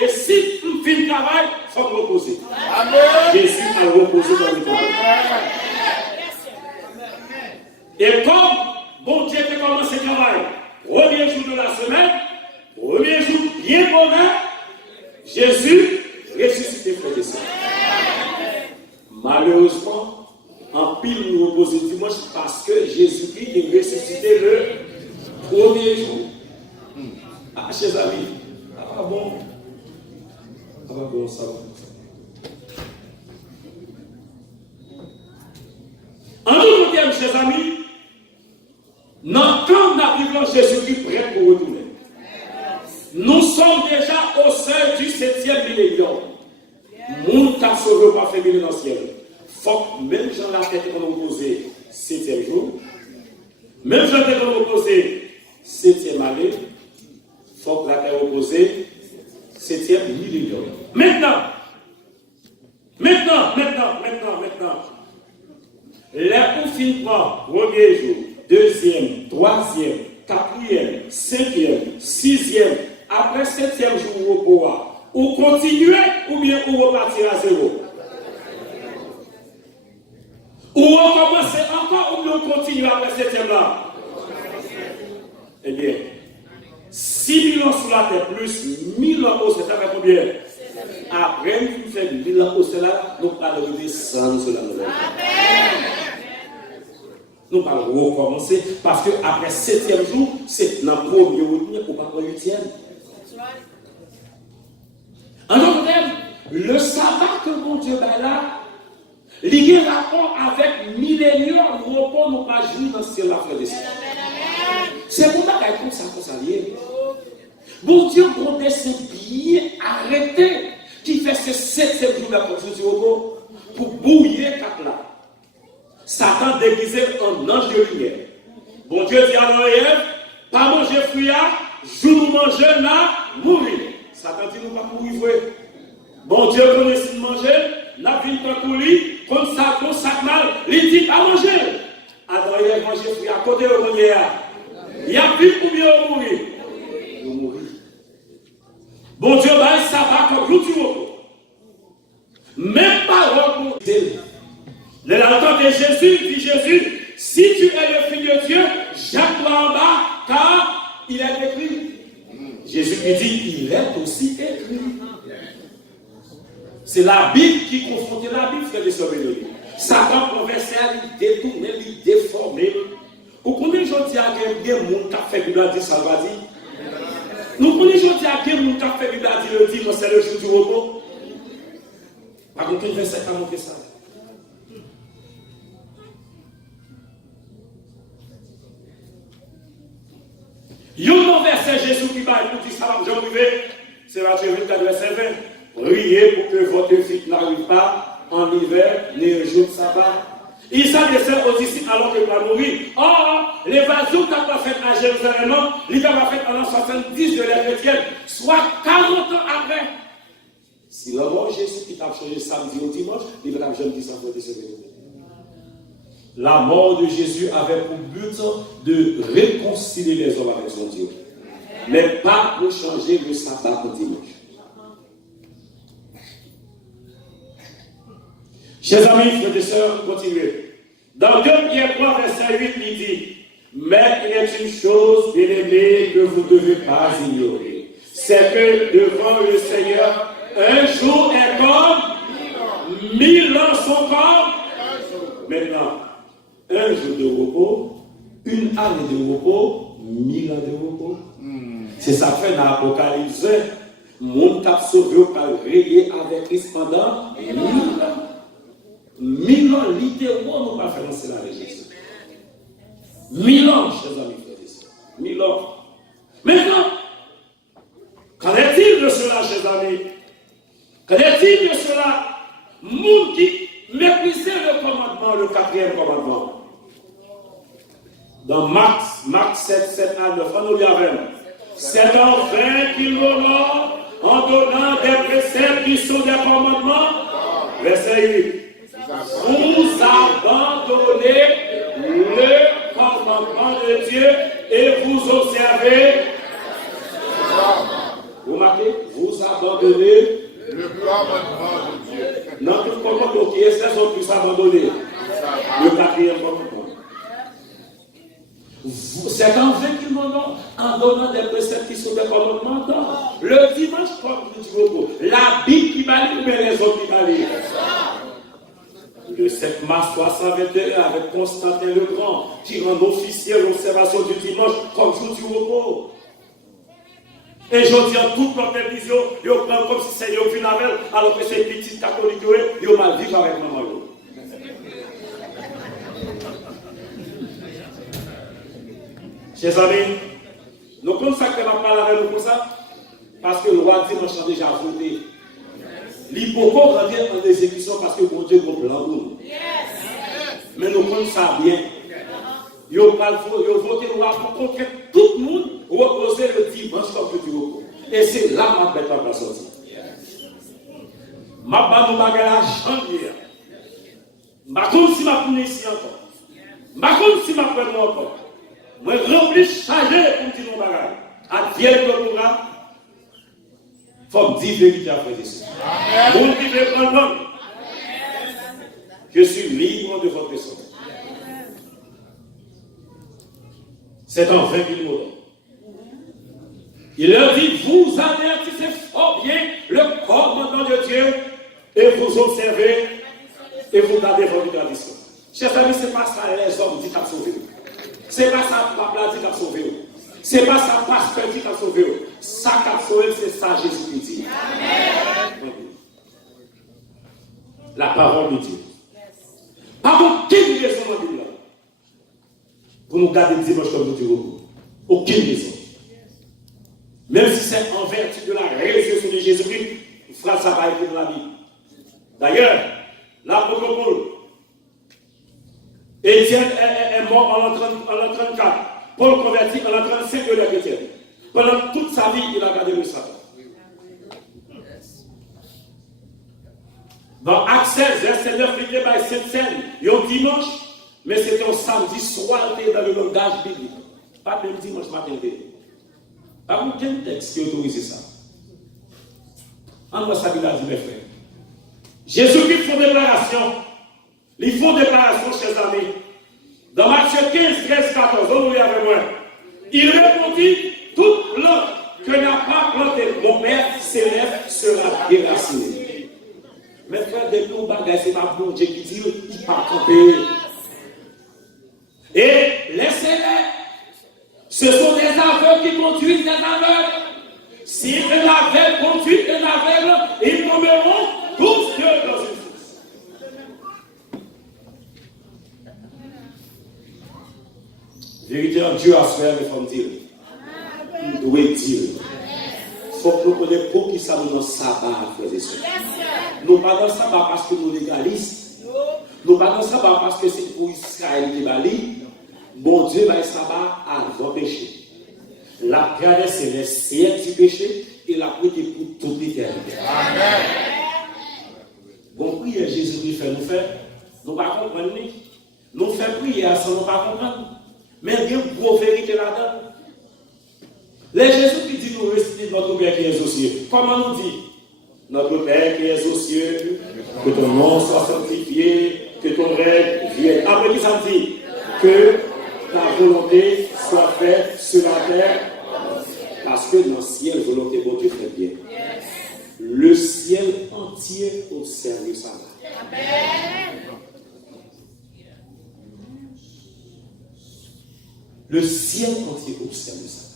Et si tu fais le travail, il faut te reposer. Amen. Jésus a reposé dans le travail. Et comme bon Dieu fait commencer le travail, premier jour de la semaine, premier jour bien bonheur, Jésus ressuscité frère et sœurs. Malheureusement, en pile nous reposer dimanche parce que Jésus-Christ est ressuscité le premier jour. Ah, chers amis, ah bon. Ah bon, ça va. En d'autres termes, chers amis, dans le temps Jésus-Christ prêt pour retourner. Nous sommes déjà au seuil du 7e millénium. Nous qui sauvé par féminin dans le ciel. Faut que même Jean la tête qu'on a posé 7e jour, même Jean la tête qu'on a posé 7e année, faut que la terre reposée 7e millénium. Maintenant, les confins prend premier jour, deuxième, troisième, quatrième, cinquième, sixième, après 7e jour repos, ou continuer ou bien ou repartir à zéro. Ou on commence encore ou bien on continue après 7e là. Eh bien, 6 000 ans sur la terre plus 1000 ans au ciel, ça fait combien? Après, nous faisons 1000 ans au ciel, nous allons redescendre sur la nouvelle. Nous allons recommencer parce qu'après 7e jour, c'est dans le premier jour pour pas le 8e. En d'autres termes, le sabbat que mon Dieu a là, il y a un rapport avec millénium, repos, nous pas jouer dans ce ciel là, frère et sœurs. C'est pour ça qu'il faut ça lié. Bon Dieu, bon dessin bien arrêté, qui fait ce 7e jour de la construction du repos pour bouiller quatre là. Satan déguisé en ange de lumière. Bon Dieu dit à Noël, pas manger fruit, jour nous manger, là, mourir. Satan dit nous pas mourir vrai. Bon Dieu connaît si manger, n'a vu pas courir, comme ça mal, il dit pas manger. Adam et Ève manger fruit à côté de l'oignon. Il y a plus ou bien mourir. Nous mourir. Bon Dieu va ça va comme l'outil. Même pas reposer. Le longtemps de Jésus, dit Jésus, si tu es le Fils de Dieu, jette-toi en bas, car il est écrit. Jésus lui dit, il est aussi écrit. C'est la Bible qui confronte la Bible, frère de Sauvé. Satan converser, il détourne, il déforme. Vous connaissez aujourd'hui à des gens qui ont fait Bible dit ça va dire. Nous connaissons aujourd'hui à des gens qui ont fait Bible dit le dimanche, c'est le jour du repos. Par contre, il verset qui a montré ça. Il y a un verset Jésus qui va nous dire ça, Jean privé, c'est Matthieu 24, verset 20. Priez pour que votre fille n'arrive pas en hiver, ni un jour de sabbat. Il s'adressait aux disciples alors qu'il va mourir. Or, l'évasion qu'il n'a pas faite à Jérusalem, il n'a pas faite en l'an 70 de l'ère chrétienne, soit 40 ans après. Si le bon Jésus qui t'a changé samedi au dimanche, il va jamais dire ça pour te sauver. La mort de Jésus avait pour but de réconcilier les hommes avec son Dieu. mais pas pour changer le sabbat au dimanche. Chers amis, frères et sœurs, continuez. Dans 2 Pierre 3, verset 8, il dit, mais il est une chose, bien-aimée, que vous ne devez pas ignorer. C'est que devant le Seigneur, un jour est comme 1000 ans sont comme. Maintenant, un jour de repos, une année de repos, 1000 ans de repos. C'est ça fait dans l'Apocalypse. Mon cap sauvé au régler avec Christ pendant 1000 ans. 1000 ans, littéralement, nous pas faire lancer la Jésus. 1000 ans, chers amis, frères et sœurs. 1000 ans. Maintenant, qu'en est-il de cela, chers amis? Qu'en est-il de cela? Monde qui méprisait le commandement, le 4e commandement. Dans Marc 7, 7 à 9, on nous dit avec. C'est enfin qu'il honore en donnant des préceptes qui sont des commandements. Verset 8. Vous abandonnez le commandement de Dieu et vous observez. Vous marquez? Vous abandonnez le commandement de Dieu. Non, tout commandement qui est, c'est ce que vous abandonnez. Le 4e commandement. C'est en vain qu'il m'honore en donnant des préceptes qui sont des commandements. Le dimanche, comme nous disons, la Bible qui valide, mais les autres qui valident. Le 7 mars 321, avec Constantin le Grand, qui rend officiel l'observation du dimanche comme jour du repos. Et je dis en toute notre vision, ils prennent comme si c'est une avec, alors que c'est une petite catholique, ils ont mal vivre avec maman. Chers amis, nous consacrons ma parole avec nous pour ça, parce que le roi dimanche a déjà voté. L'hypocrite revient en exécution parce que mon Dieu comprend nous. Mais nous comprenons ça bien. Ils ont voté le roi pour que tout le monde repose le dimanche comme le repos. Et c'est là que ma bête va sortir. Ma bande nous bagaille à janvier. Ma compte si ma puni ici encore. Ma compte si ma puni encore. Moi, rempli chargé pour dire mon bagage. À Dieu le programme. Il faut me dire vérité après ça. Mon qui veut prendre. Je suis libre de votre personne. C'est en 20 000 mots. Il leur dit, vous avertissez fort bien le commandement de Dieu et vous observez et vous gardez votre tradition. Chers amis, ce n'est pas ça les hommes qui ont sauvé. Ce n'est pas ça papa dit qui a sauvé. Ce n'est pas ça pasteur qui a sauvé. Ça qui a sauvé, c'est ça Jésus qui dit. Amen. La parole de Dieu. Pas aucune raison dans la Bible. Pour nous garder le dimanche comme nous disons. Aucune raison. Même si c'est en vertu de la résurrection de Jésus-Christ, une phrase ça va être dans la Bible. D'ailleurs, l'apôtre Paul, Étienne est mort en l'an 34. Paul converti en l'an 35 de la chrétienne. Pendant toute sa vie, il a gardé le sabbat. Dans Actes 16, verset 9, il y a cette scène, il y a un dimanche, mais c'était un samedi soir dans le langage biblique. Pas même dimanche matin. Pas aucun texte qui autorise ça. En moi, ça, il a dit, mes frères. Jésus-Christ fait déclaration. Il faut déclaration, chers amis. Dans Matthieu 15, 13, 14, on est avec moi. Il répondit, toute plante que n'a pas planté mon Père céleste sera déracinée. Mes frères, des nos bagages, c'est pas bon Dieu qui dit, il ne pas camper. Et laissez-les. Ce sont des aveugles qui conduisent des aveugles. Si un aveugle conduit un aveugle, ils tomberont tous deux dans une fosse. Vérité en Dieu à faire, mais il faut me dire. Il doit dire. Il faut que nous connaissions pour qui ça nous dans le sabbat, frères et sœurs. Nous pas dans le sabbat parce que nous légalistes. Nous pas dans le sabbat parce que c'est pour Israël qui valide. Bon Dieu va le sabbat avant le péché. La traversée les siècles du péché et la prière pour toute l'éternité. Amen. Bon, prière Jésus fait nous faire. Nous ne pas comprendre. Nous faisons prière sans nous pas comprendre. Mais il y a une grosse vérité là-dedans. Les Jésus qui dit nous réciter notre Père qui est aux cieux. Comment nous dit? Notre Père qui est aux cieux, que ton nom soit sanctifié, que ton règne vienne. Après qui ça dit? Que ta volonté soit faite sur la terre. Parce que dans le ciel, volonté de Dieu fait bien. Le ciel entier au service à la. Amen. Le ciel entier au service à la.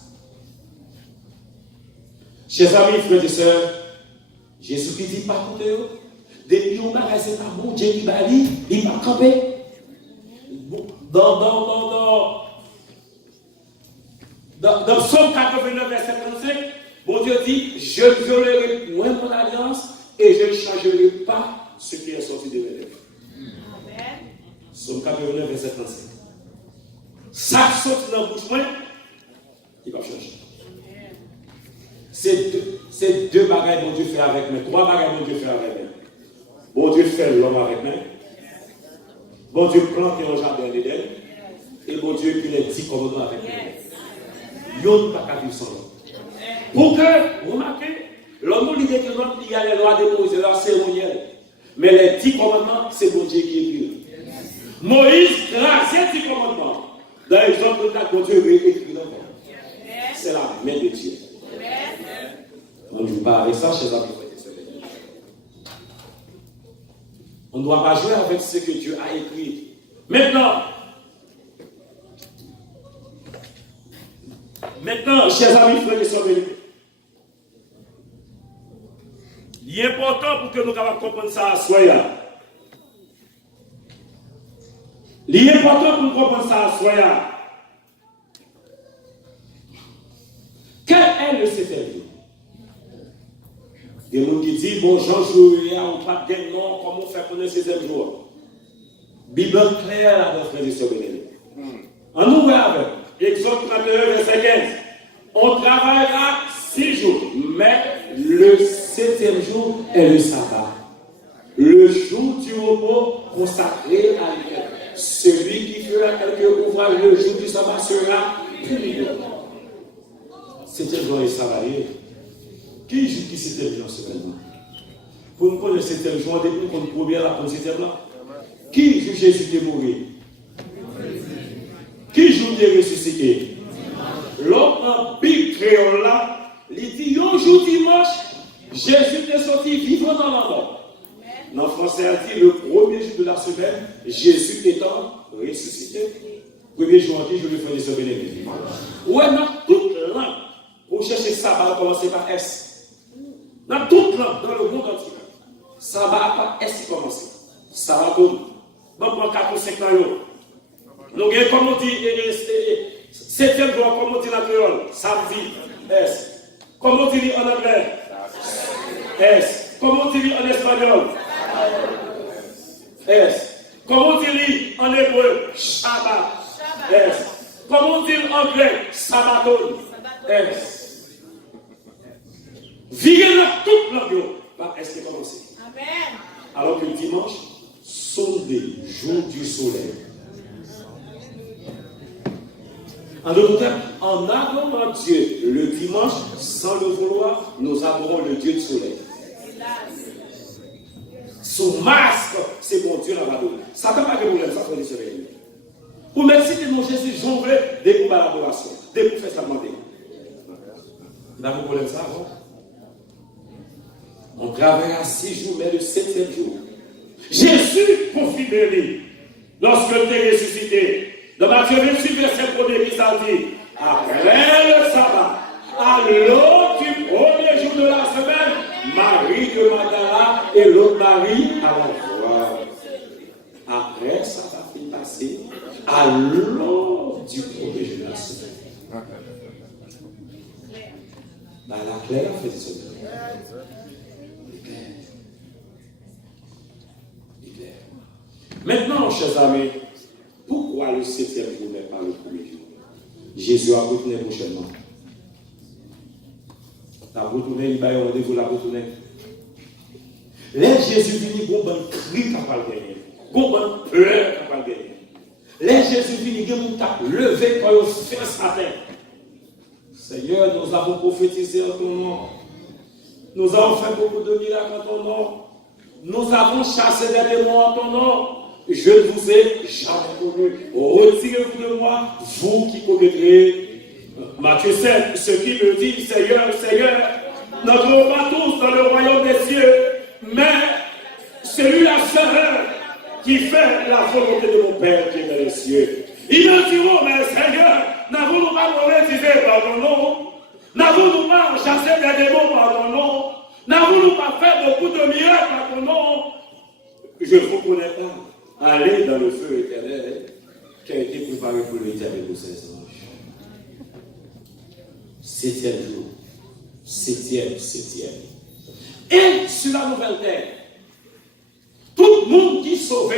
Chers amis, frères et sœurs, Jésus qui dit pas contre eux, depuis on va rester par mon Dieu qui va dire, il va camper. Dans Psaume 89, verset 35, bon Dieu dit, je ne violerai point mon alliance et je ne changerai pas ce qui est sorti de mes lèvres. Psaume 89, verset 35. Ça sorti dans la bouche, il va changer. C'est deux bagages que bon Dieu fait avec moi. Trois bagages que bon Dieu fait avec moi. Bon Dieu fait l'homme avec moi. Bon Dieu plante un jardin d'Éden. Et bon Dieu qui les 10 commandements avec moi. Il n'y a pas qu'à vivre sans l'homme. Pour que, remarquez, l'homme l'idée que l'homme il y a les lois de Moïse, les lois cérémonielles. Mais les 10 commandements, c'est bon Dieu qui écrit. Moïse, grâce à 10 commandements. Dans l'exemple de bon Dieu écrit là-bas. C'est la main de Dieu. On ne joue pas avec ça, chers amis. On ne doit pas jouer avec ce que Dieu a écrit. Maintenant, chers amis, frères et sœurs, il est important pour que nous puissions comprendre ça à soi. Il est important pour nous comprendre ça à soi. Quel est le septième jour? Il y a des gens qui disent, bon, Jean-Joué, on ne pas de nom, comment on fait pour le septième jour? Bible claire là-dedans, frères et sœurs. En nous avec Exode 31, verset 15. On travaillera 6 jours, mais le 7e jour est le sabbat. Le jour du repos consacré à l'Éternel. Celui qui fera quelque ouvrage le jour du sabbat sera puni. 7e jour est sabbaté. Qui joue qui 7e jour seulement? Pour nous connaître le 7e jour, depuis qu'on première la pour le 7e là. Qui joue Jésus qui est mort? Qui joue qui est ressuscité? L'homme en Bible créole là, il dit un jour dimanche, Jésus est sorti vivant dans la mort. Dans le français, il dit le premier jour de la semaine, Jésus étant ressuscité. Premier jour, je vais faire des souvenirs. Ouais, dans toute langue, pour chercher sabbat, commencer par S. Dans toute langue, dans le monde entier, sabbat par S qui commence. Sabbat comme. Donc, pour 4 ou 5 ans, nous avons, comme on dit, 7e jour, comme on dit dans la créole, samedi, S. Comme on dit en anglais, S. Comme on dit en espagnol, S. Comme on dit en hébreu, Shabbat, S. Comme on dit en anglais, Sabbaton, S. Vivez dans toute langue, par S qui est commencé. Amen. Alors que le dimanche, sondé, jour du soleil. En d'autres termes, en adorant Dieu le dimanche, sans le vouloir, nous adorons le Dieu du soleil. Sous masque, c'est mon Dieu là-bas. Ça ne peut pas de problème, ça peut le soleil. Pour merci que mon Jésus jongle des coups à l'adoration, des coups faire ça demander. Il n'y a pas de problème ça, non? On travaillera 6 jours, mais le 7e jour. Jésus confie de lui, lorsque tu es ressuscité. Dans Matthieu 28, verset 1er, qui ça dit? Après le sabbat, à l'autre du premier jour de la semaine, Marie de Magdala et l'autre Marie à la voix. Après ça va fait passer à l'autre du premier jour de la semaine. Dans la claire, fait ce Maintenant, chers amis, pourquoi le 7e jour n'est pas le premier jour? Jésus a retourné prochainement. La retourné, il va y avoir rendez-vous, la retourné. Là, Jésus vient, il y a un cri qui va gagner. Il y a une peur qui va gagner. Là, Jésus vient, il y a un levé quand il fait sa terre. Seigneur, nous avons prophétisé en ton nom. Nous avons fait beaucoup de miracles en ton nom. Nous avons chassé des démons en ton nom. Je ne vous ai jamais connu. Retirez-vous de moi, vous qui commettrez. Matthieu 7, ce qui me dit, Seigneur, Seigneur, n'entrons pas tous dans le royaume des cieux, mais celui-là seul qui fait la volonté de mon Père qui est dans les cieux. Ils me diront, mais Seigneur, n'avons-nous pas prophétisé par ton nom? N'avons-nous pas chassé des démons par ton nom? N'avons-nous pas fait beaucoup de miracles par ton nom? Je ne vous connais pas. Allez dans le feu éternel qui a été préparé pour l'éternel de ses anges. 7e jour. 7e. Et sur la nouvelle terre, tout le monde qui sauve,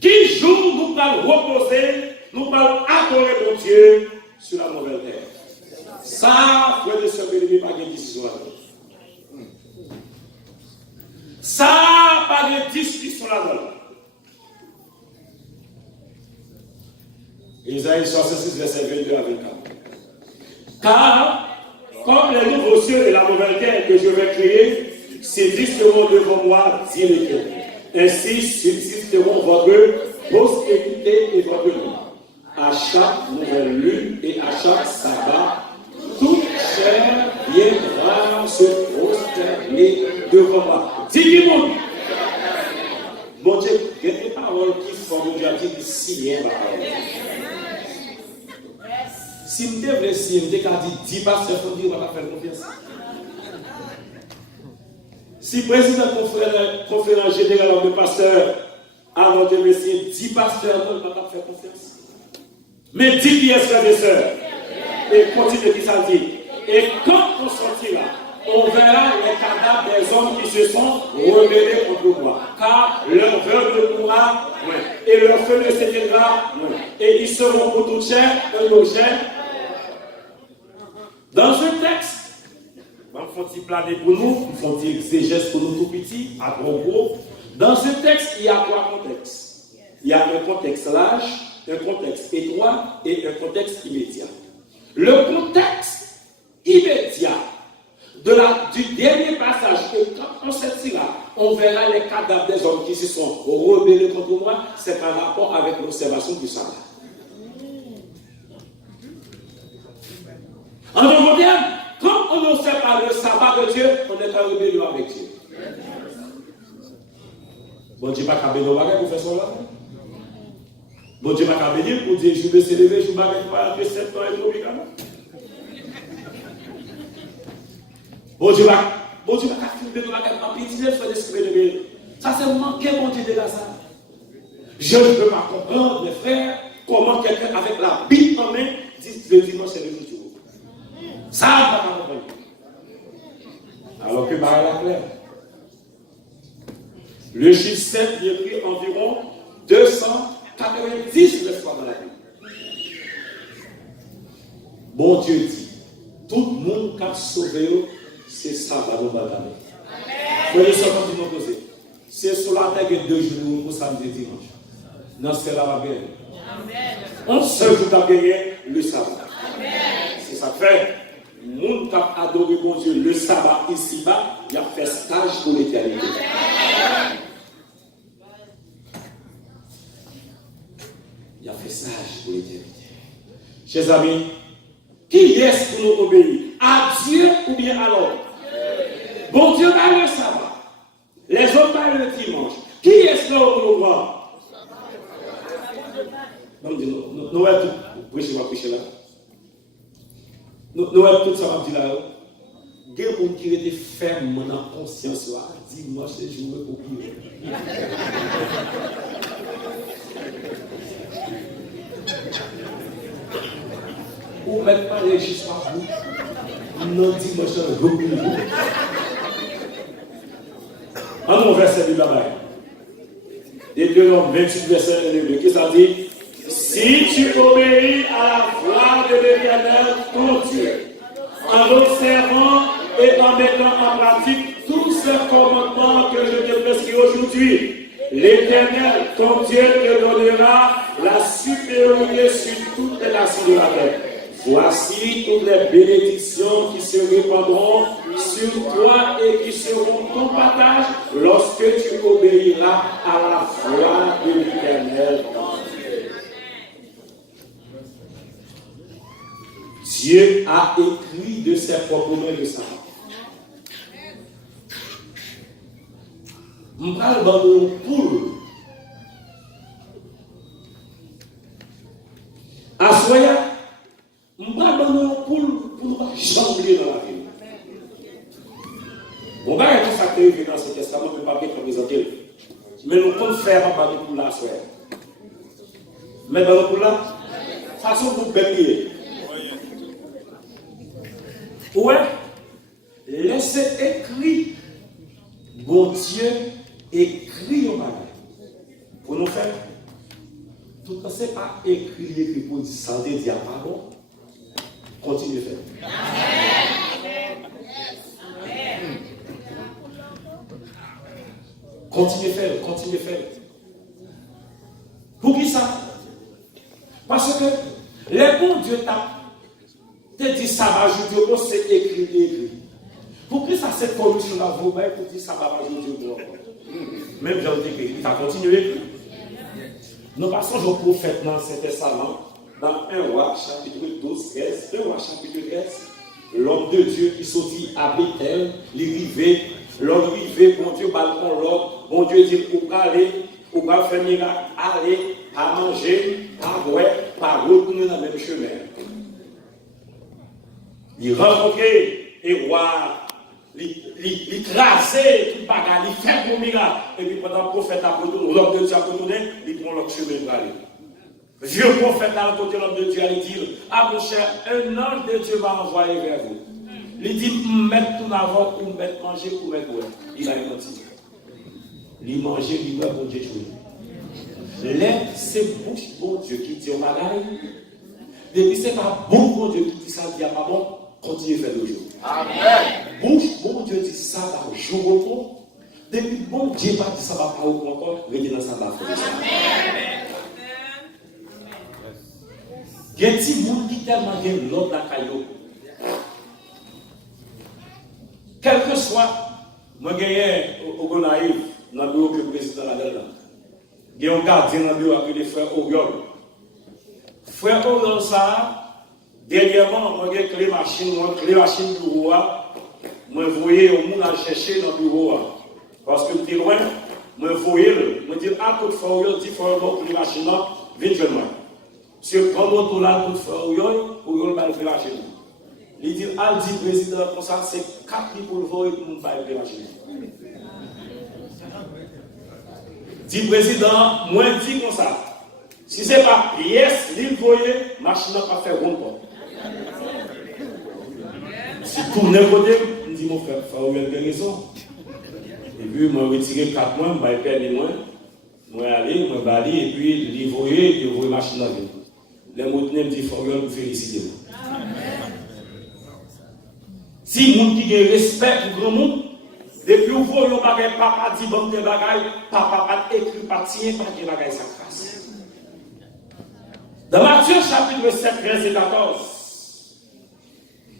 qui joue, nous allons reposer, nous allons adorer mon Dieu sur la nouvelle terre. Ça, frère de sœur, il n'y a pas de décision. Ça, pas de discussion là-dedans. Isaïe 66, verset 22 à 24. Car, comme les nouveaux cieux et la nouvelle terre que je vais créer subsisteront devant moi, dit l'Éternel. Ainsi subsisteront votre postérité et votre nom. À chaque nouvelle lune et à chaque sabbat, toute chair viendra se prosterner devant moi. Dis qui monte. Mon Dieu, il y a des paroles qui font, mon Dieu a dit, signer ma parole. Si je devrais signer, je dis 10 pasteurs pour dire, on va faire confiance. Si le président de conférence générale de pasteurs, avant de me signer 10 pasteurs, on ne va pas faire confiance. Mais 10 pièces, frères et sœurs. Et continue qui ça dit. Et quand on sortira, on verra les cadavres des hommes qui se sont rebellés contre moi. Car leur veuve ne mourra, et leur feu ne s'éteindra, et ils seront pour toute chair un objet. Dans ce texte, il faut planer pour nous, il faut exégèse pour nous tout petits, à gros. Dans ce texte, il y a 3 contextes. Il y a un contexte large, un contexte étroit et un contexte immédiat. Le contexte immédiat du dernier passage, que quand on sortira, on verra les cadavres des hommes qui se sont rebellés contre moi, c'est un rapport avec l'observation du sabbat. En d'autres termes, quand on n'observe pas le sabbat de Dieu, on est en rébellion avec Dieu. Bon Dieu pas qu'à bénir pour faire ça là. Bon Dieu pas qu'à bénir pour dire je vais s'élever, je vais pas après 7 ans et trop vite. Bon Dieu pas qu'à filmer ma petite frère d'esprit. Ça c'est manquer mon Dieu de la ça. Je ne peux pas comprendre, mes frères, comment quelqu'un avec la Bible en main dit le dimanche c'est le jour. Ça, on ne va pas comprendre. Alors que Marie la claire. Le chiffre 7, il est pris environ 290 fois dans la Bible. Bon Dieu dit, tout le monde qui a sauvé, c'est ça, va nous battre. Vous voyez ça quand vous me posez. C'est sur la terre que 2 jours pour samedi et dimanche. Dans ce cas-là, va bien. On seul jour à gagner le sabbat. C'est ça que fait. Le monde qui a adoré mon Dieu le sabbat ici-bas, il a fait stage pour l'éternité. Il a fait stage pour l'éternité. Chers amis, qui est-ce pour nous obéir? À Dieu ou bien à l'homme? Bon Dieu va le sabbat. Les autres va le dimanche. Qui est-ce que nous voit? Nous allons prêcher là. Nous avons tout ça à dire là. Il y a des gens qui étaient fermes dans la conscience. Dis-moi, c'est jouer pour prier. Ou même pas les juste par vous. Non, dis-moi, c'est un gros prier. En nous, verset du là-bas. Deutéronome 28, verset 1. Qu'est-ce que ça dit? Si tu obéis à la voix de l'Éternel, ton Dieu, en observant et en mettant en pratique tous ces commandements que je te prescris aujourd'hui, l'Éternel, ton Dieu, te donnera la supériorité sur toutes les nations de la terre. Voici toutes les bénédictions qui se répandront sur toi et qui seront ton partage lorsque tu obéiras à la voix de l'Éternel. Dieu a écrit de ses propres mains de ça. On parle de poule. À Soya, on parle de poule pour ne jambler dans la vie. On va être sacré dans ce testament, mais pas bien présenter. Mais nous comptons faire un bateau pour la Soya. Mais dans le poule là, façon pour bénir. Ouais, laissez écrit, bon Dieu écrit au bagage. Pour nous faire, tout ça, c'est pas écrit pour dire ça, dire pardon. Continuez de faire. Continuez de faire, continuez de faire. Pour qui ça? Parce que les bons Dieu te dit ça va ajouter, c'est écrit. Pour qui ça c'est corruption là, vous pour dire ça va ajouter. Même j'ai dit qu'il va continuer. Nous passons au prophète dans cet testament, dans 1 roi chapitre 12, 13. 1 roi chapitre 13. L'homme de Dieu qui sortit à Bethel, l'homme rivé, bon Dieu, balcon l'autre, bon Dieu dit pour aller, pour faire miracle, aller, à manger, à boire, à retourner dans le même chemin. Il rencontrait et roi, il crasait tout le bagage, il fait pour miracle. Et puis pendant le prophète a retourné, l'homme de Dieu a retourné, il prend l'autre chemin pour aller. Vieux prophète a côté l'homme de Dieu, il dit, ah mon cher, un ange de Dieu m'a envoyé vers vous. Il dit, mettre tout avant, pour mettre manger, pour mettre boire. Il a menti. Il mangeait, il boit, bon Dieu jouer. L'air, c'est bouche, bon Dieu qui dit au bagage. Depuis c'est pas bon Dieu qui dit ça, il n'y a pas bon. Continuez à faire le jour. Amen. Bouche, bon Dieu dit ça va jour au fond. Depuis bon Dieu pas dit ça va pas au encore, venez dans ça va faire ça. Amen. Il y a des gens qui tellement viennent l'autre dans la caillou. Quel que soit, moi j'ai gagné au Gonaïf, dans le bureau que le président a là. Il y a un gardien dans le bureau avec les frères Oriol. Frère Oriol ça. Dernièrement, moi j'ai clé machine bureau, moi voyais au monde à chercher dans le bureau. Parce que je loin, moi voyais, moi dis à toute fois, il dit faut pour les machines, vite je moi. Si je prends mon tour là toute fois, il va faire la machine. Il dit al dit président comme ça, c'est 4 pour le voir pour nous faire la machine. Dit président, moi dis comme ça. Si ce n'est pas pièce, l'île voyait, machine n'a pas fait rond. Si tourne côté, je dis mon frère, il faut avoir raison. Et puis, je retiré 4 mois, je vais perdre moins. Je vais aller, je vais aller, et puis, l'île voyait, je vais machine dans l'île. Les mots me disent, il faut me féliciter. Si les gens qui ont respect pour le grand monde, depuis où vous voyez, papa dit bon des bagailles, papa pas écrit, pas tirer, pas de bagailles, ça crasse. Dans Matthieu chapitre 7, verset 14,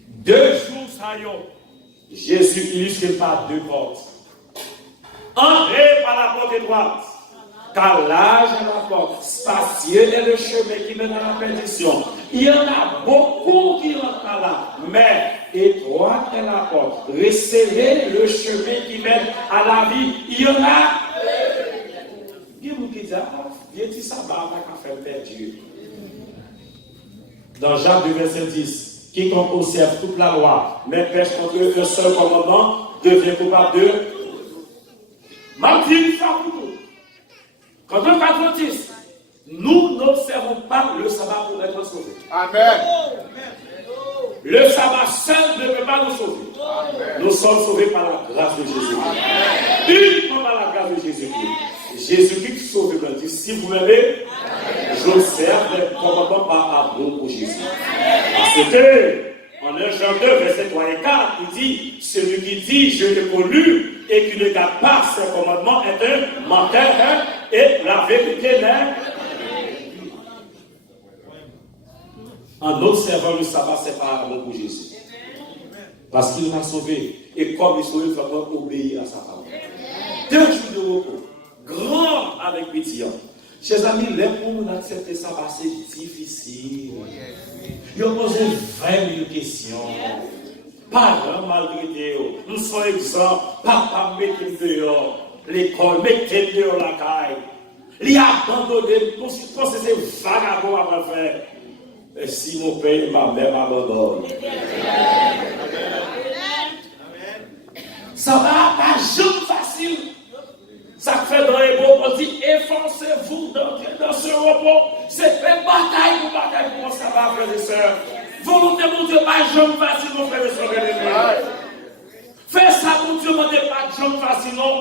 2 jours ça y est, Jésus illustre par 2 portes. Entrez par la porte droite, car large est la porte, spacieux est le chemin qui mène à la perdition. Il y en a beaucoup qui rentrent par là, mais étroite est la porte, resserrez le chemin qui mène à la vie. Il y en a. Il y a qui disent, viens tu ça va faire perdu. Dans Jacques 2, verset 10, quiconque observe toute la loi, mais pêche contre un seul commandement, devient coupable de. Martin, ça pour nous. Quand on est adventiste, nous n'observons pas le sabbat pour être sauvés. Amen. Le sabbat seul ne peut pas nous sauver. Amen. Nous sommes sauvés par la grâce de Jésus-Christ. Uniquement par la grâce de Jésus-Christ. Jésus-Christ sauve le dit, si vous m'aimez, j'observe les commandements par amour pour Jésus. Parce que, en 1 Jean 2, verset 3 et 4, il dit, celui qui dit, je l'ai connu, et qui ne garde pas ses commandements est un menteur, et la vérité n'est. En observant le sabbat, c'est pas bon pour Jésus. Parce qu'il m'a sauvé. Et comme il sauve, il faut obéir à sa parole. 2 jours de repos. Grand avec petit. Chers amis, les pour nous accepter ça, c'est difficile. Ils ont posé 20 000 questions. Parents malgré eux. Nous sommes exemples. Papa mettez dehors. L'école, mettez dehors la caille. Il a abandonné. Nous pensons que c'est vagabond à faire. Et si mon père et ma mère m'abandonnent. Ça va pas jamais facile. Ça fait dans les mots, on dit efforcez-vous dans ce repos. C'est fait bataille pour ça va, frères et sœurs. Volonté, mon Dieu, pas jamais facile, mon frère et sœur bien-aimés. Fais ça, mon Dieu, mon Dieu, pas jamais facile, non.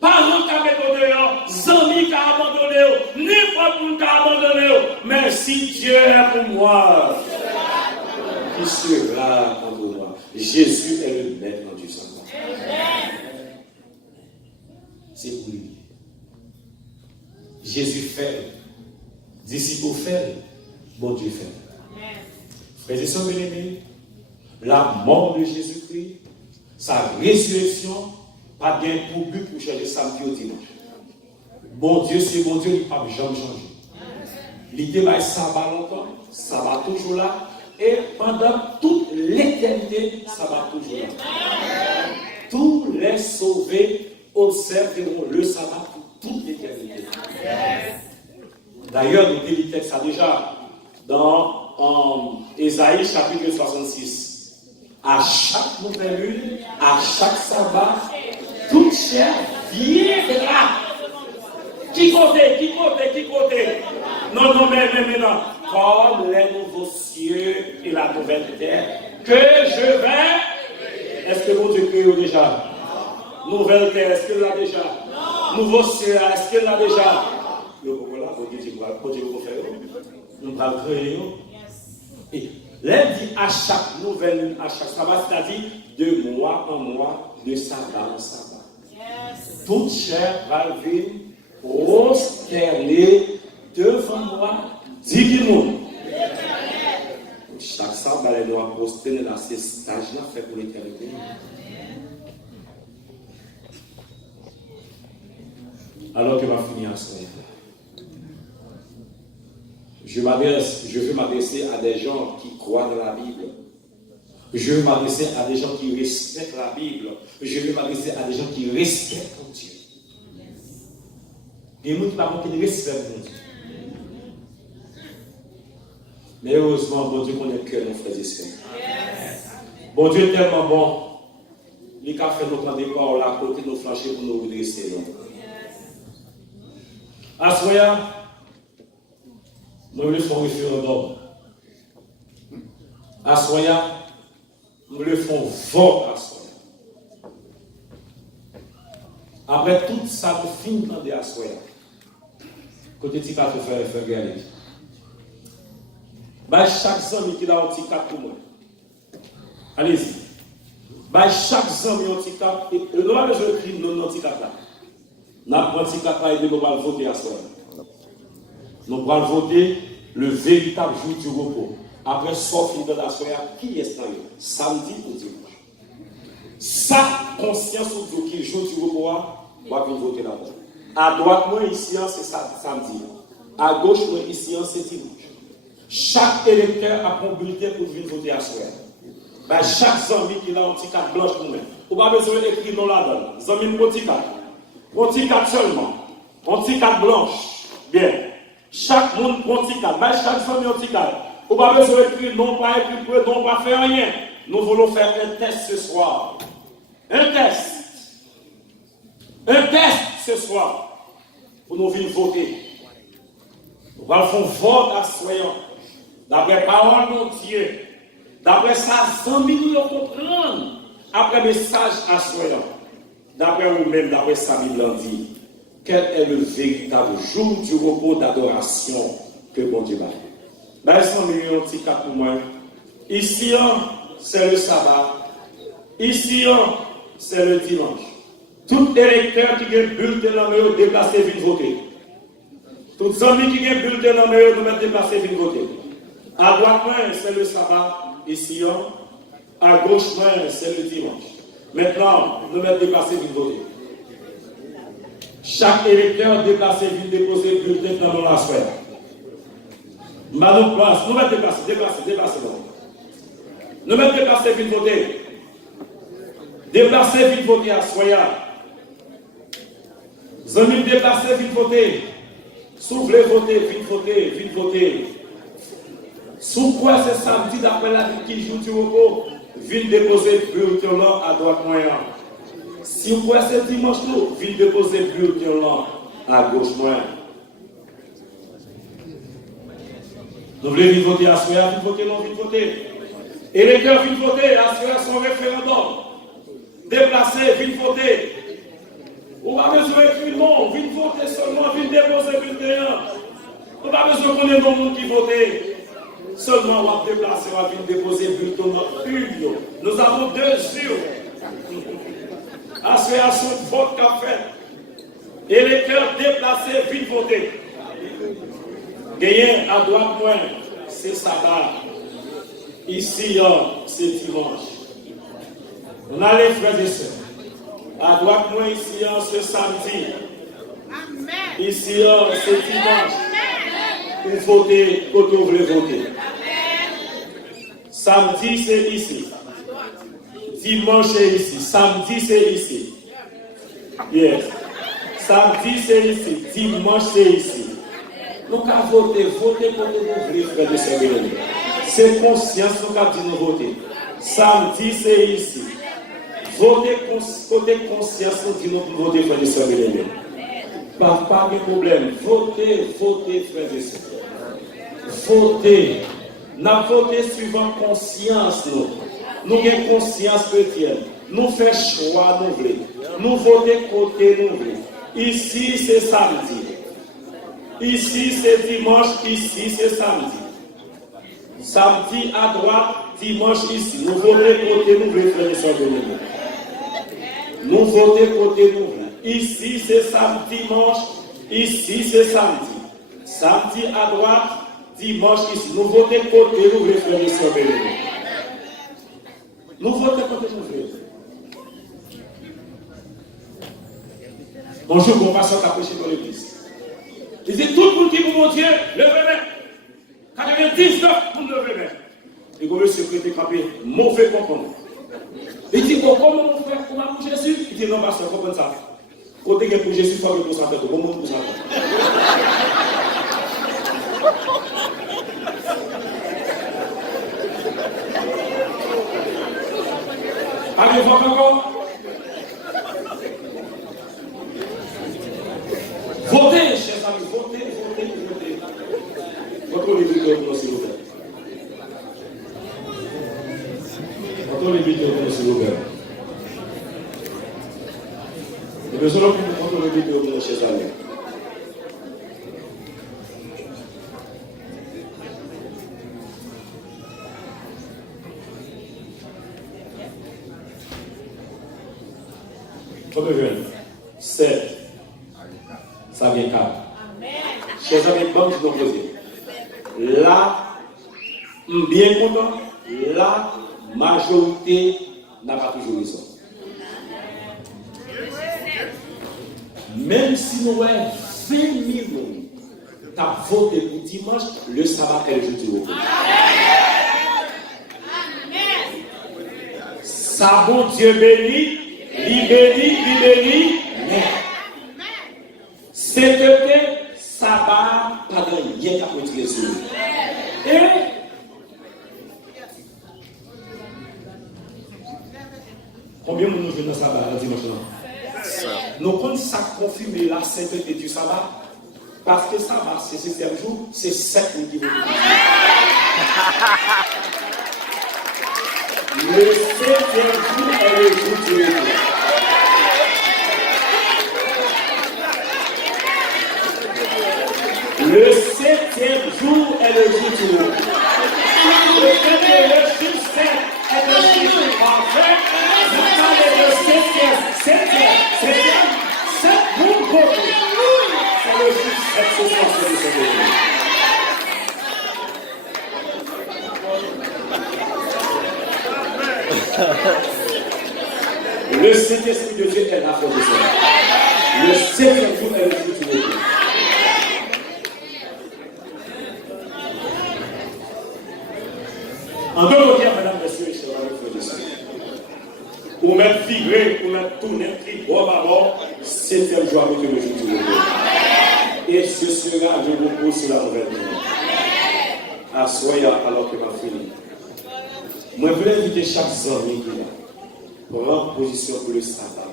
Parents qui ont abandonné, amis qui ont abandonné, n'importe qui a abandonné. Mais si Dieu est pour moi, qui sera contre moi? Jésus est le maître du sang. C'est pour lui. Jésus fait, disciples fait, bon Dieu fait. Frères et sœurs bien-aimés, la mort de Jésus-Christ, sa résurrection, pas bien pour but pour chercher samedi au dimanche. Bon Dieu, c'est bon Dieu, il ne peut jamais changer. L'idée va être sabbat longtemps, ça va toujours là, et pendant toute l'éternité, ça va toujours là. Tous les sauvés observeront le sabbat pour toute l'éternité. D'ailleurs, nous avons le texte déjà dans Ésaïe chapitre 66. À chaque nouvelle lune, à chaque sabbat, toute chair viendra. Qui côté? Non, mais non. Comme les nouveaux cieux et la nouvelle terre, que je vais. Est-ce que mon Dieu crée déjà? Nouvelle terre, est-ce qu'elle l'a déjà? Nouveau ciel, est-ce qu'elle l'a déjà? Le voilà, vous dites, vous faire. Nous allons créer. Et lundi, à chaque nouvelle lune, à chaque sabbat, c'est-à-dire de mois en mois, de sabbat en sabbat. Toute chair va venir prosterner devant moi, 10 000 monde. Chaque sabbat, elle doit prosterner dans ces stages-là, fait pour l'éternité. Alors que va finir à ce moment. Je veux m'adresser à des gens qui croient dans la Bible. Je veux m'adresser à des gens qui respectent la Bible. Je veux m'adresser à des gens qui respectent mon Dieu. Et nous qui parlons qui respectent mon Dieu. Mais heureusement, bon Dieu connaît le cœur, nos frères et sœurs. Bon Dieu est tellement bon. Il a fait notre départ là, côté de nos flanchers pour nous redresser. À ce moment, nous le faisons référendum. À ce moment, nous le faisons vote à ce moment. Après tout ça, nous finissons de à ce moment. Côté de faire gagner. Chaque ami qui a un petit cap pour moi. Allez-y. Chaque ami a un petit cap. Et nous avons besoin de crimes dans notre petit cap là. Nous avons un petit cap là et nous allons voter à ce moment. Nous allons voter le véritable jour du repos. Après sortir de la soirée, qui est-ce que samedi ou dimanche? Sa conscience ou qui joue du repos, on va voter là-bas. À droite, moi, ici, c'est samedi. À gauche, moi, ici, c'est dimanche. Chaque électeur a un bulletin pour venir voter à soir. Chaque zombie qui a un petit carte blanche pour moi. On n'a pas besoin d'écrire non là-dedans. Zombie, un petit carte. Un petit carte seulement. Un petit carte blanche. Bien. Chaque monde prend un petit carte. Chaque zombie un petit carte. On n'a pas besoin d'écrire non, pas écrire, non, pas faire rien. Nous voulons faire un test ce soir. Un test. Un test ce soir. Pour nous venir voter. Nous allons faire un vote à soyons. D'après parole de Dieu. D'après ça, 100 millions comprendre. Après message à soyons. D'après vous-même, d'après ça, il l'a dit. Quel est le véritable jour du repos d'adoration que bon Dieu va faire? 100 millions de petits cas pour moi. Ici, c'est le sabbat. Ici, c'est le dimanche. Tout électeur qui a bulletin dans le déplacé, vient voter. Tous les amis qui ont bulletin dans le nous mettent déplacé, vient voter. À droite, c'est le sabbat et Sion. À gauche, c'est le dimanche. Maintenant, nous mettons déplacé vite voter. Chaque électeur déplacé vite déposer bulletin dans la sphère. Nous place, nous mettons déplacé. Nous mettons déplacé vite voter. Déplacé vite voter à Soya. Zami déplacé vite voter. Soufflez voter, vite voter. Sous quoi c'est samedi d'après la vie qui joue du repos, vite déposer bulletin là à droite moyen. Si vous croyez c'est dimanche, vite déposer bulletin là à gauche moyen. Nous voulons vite voter à Soya, vite voter, non, vite voter. Et les gars, vite voter, à Soya son référendum. Déplacer, vite voter. On va besoin d'écrire non, vite voter seulement, vite déposer bulletin. On va besoin qu'on ait non monde qui vote. Seulement, on va déplacer, on va venir déposer bulletin dans une. Nous avons 2 urnes. Association de vote qu'a fait. Et les cœurs déplacés, vite voter. Gagné à droite, moins, c'est sabbat. Ici, c'est dimanche. On a les frères et sœurs. À droite, moins, ici, c'est samedi. Ici, c'est dimanche. Pour voter, quand on veut voter. Samedi, c'est ici. Dimanche, c'est ici. Samedi, c'est ici. Yes. Samedi, c'est ici. Dimanche, c'est ici. Donc, à voter pour nous ouvrir, frère de sœur. C'est conscience, nous avons dit nous voter. Samedi, c'est ici. Voter côté conscience, nous dit nous voter, frère de sœur. Pas de problème. Votez, frère de sœur. Votez. Nous voté suivant conscience. Nous avons conscience chrétienne. Nous faisons choix, nous voulons. Nous votons côté, nous voulons. Ici, c'est samedi. Ici, c'est dimanche. Ici, c'est samedi. Samedi à droite, dimanche ici. Nous votons côté, nous voulons, frères et sœurs de nous. Nous votons côté, nous voulons. Ici, c'est samedi, dimanche. Ici, c'est samedi. Samedi à droite, dimanche ici. Nous votons côté, nous voulons, frères et sœurs de nous. Nous votons côté, nous voulons. Bonjour, bon pasteur qui a prêché dans l'église. Il dit tout le monde qui pour mon Dieu, levez-les. 99 pour lever. Et comme le secrétaire campé, mauvais comprendre. Il dit, comment mon frère, comment pour Jésus? Il dit, non, pasteur, comprenez ça. Côté que pour Jésus, il faut que pour ça, bon monde pour ça. Allez, vote encore. Votez, chers amis, votez. Votez les vidéos, s'il vous plaît. Votez les vidéos, s'il vous plaît. Nous besoin que vous votez les vidéos, chers amis. Combien vient 7. Ça vient 4. Chers amis, bon, je vous poser. Là, bien content, la majorité n'a pas toujours raison. Même si nous avons 20 millions qui ont voté pour dimanche, le sabbat est le jour. Ça, bon Dieu béni, il bénit, mais c'est que sabbat, pas de rien qu'à utiliser. Et combien de nous venons dans sabbat le dimanche? Nous connaissons ça confirmer la sainteté du sabbat. Parce que sabbat, c'est 7e jour, c'est 7 jours qui vont. Le 7e jour est le jour du repos. Le 7e jour est le jour du repos. Le fait que le chiffre 7 est le chiffre parfait, nous parlons de 7e pour repos. C'est le chiffre 7, c'est ça, c'est le Saint-Esprit de Dieu est là, frère et sœur. Le septième jour est le jour du repos. En d'autres mots, mesdames, messieurs, et chers frères et sœurs, ou même vibrer, ou même tourner, crier, bon, maman, septième jour avec le jour du repos. Et ce sera le repos sur la nouvelle vie. Assoyez alors que ma fille. Moi, je voulais inviter chaque ami qui est là pour prendre position pour le sabbat.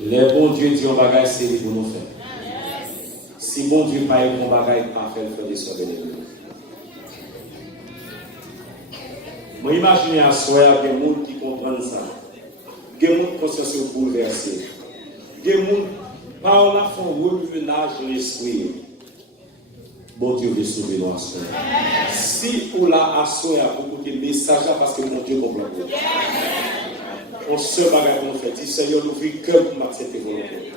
Les bons dieux disent on bagaille, c'est les bons faire. Si bon Dieu pas un bon bagaille, pas faire le faire des soins bénéfiques. Moi, imaginez à soi, il y a des gens qui comprennent ça. Il y a des gens qui conscience bouleversée. Il y a des gens qui par là font revenage de l'esprit. Bon Dieu veut sauver nous à soi. Si on l'a à soi, pour écouter le message, parce que mon Dieu comprend. On se bagarre qu'on fait. Dis Seigneur, nous vivons que pour m'accepter volonté.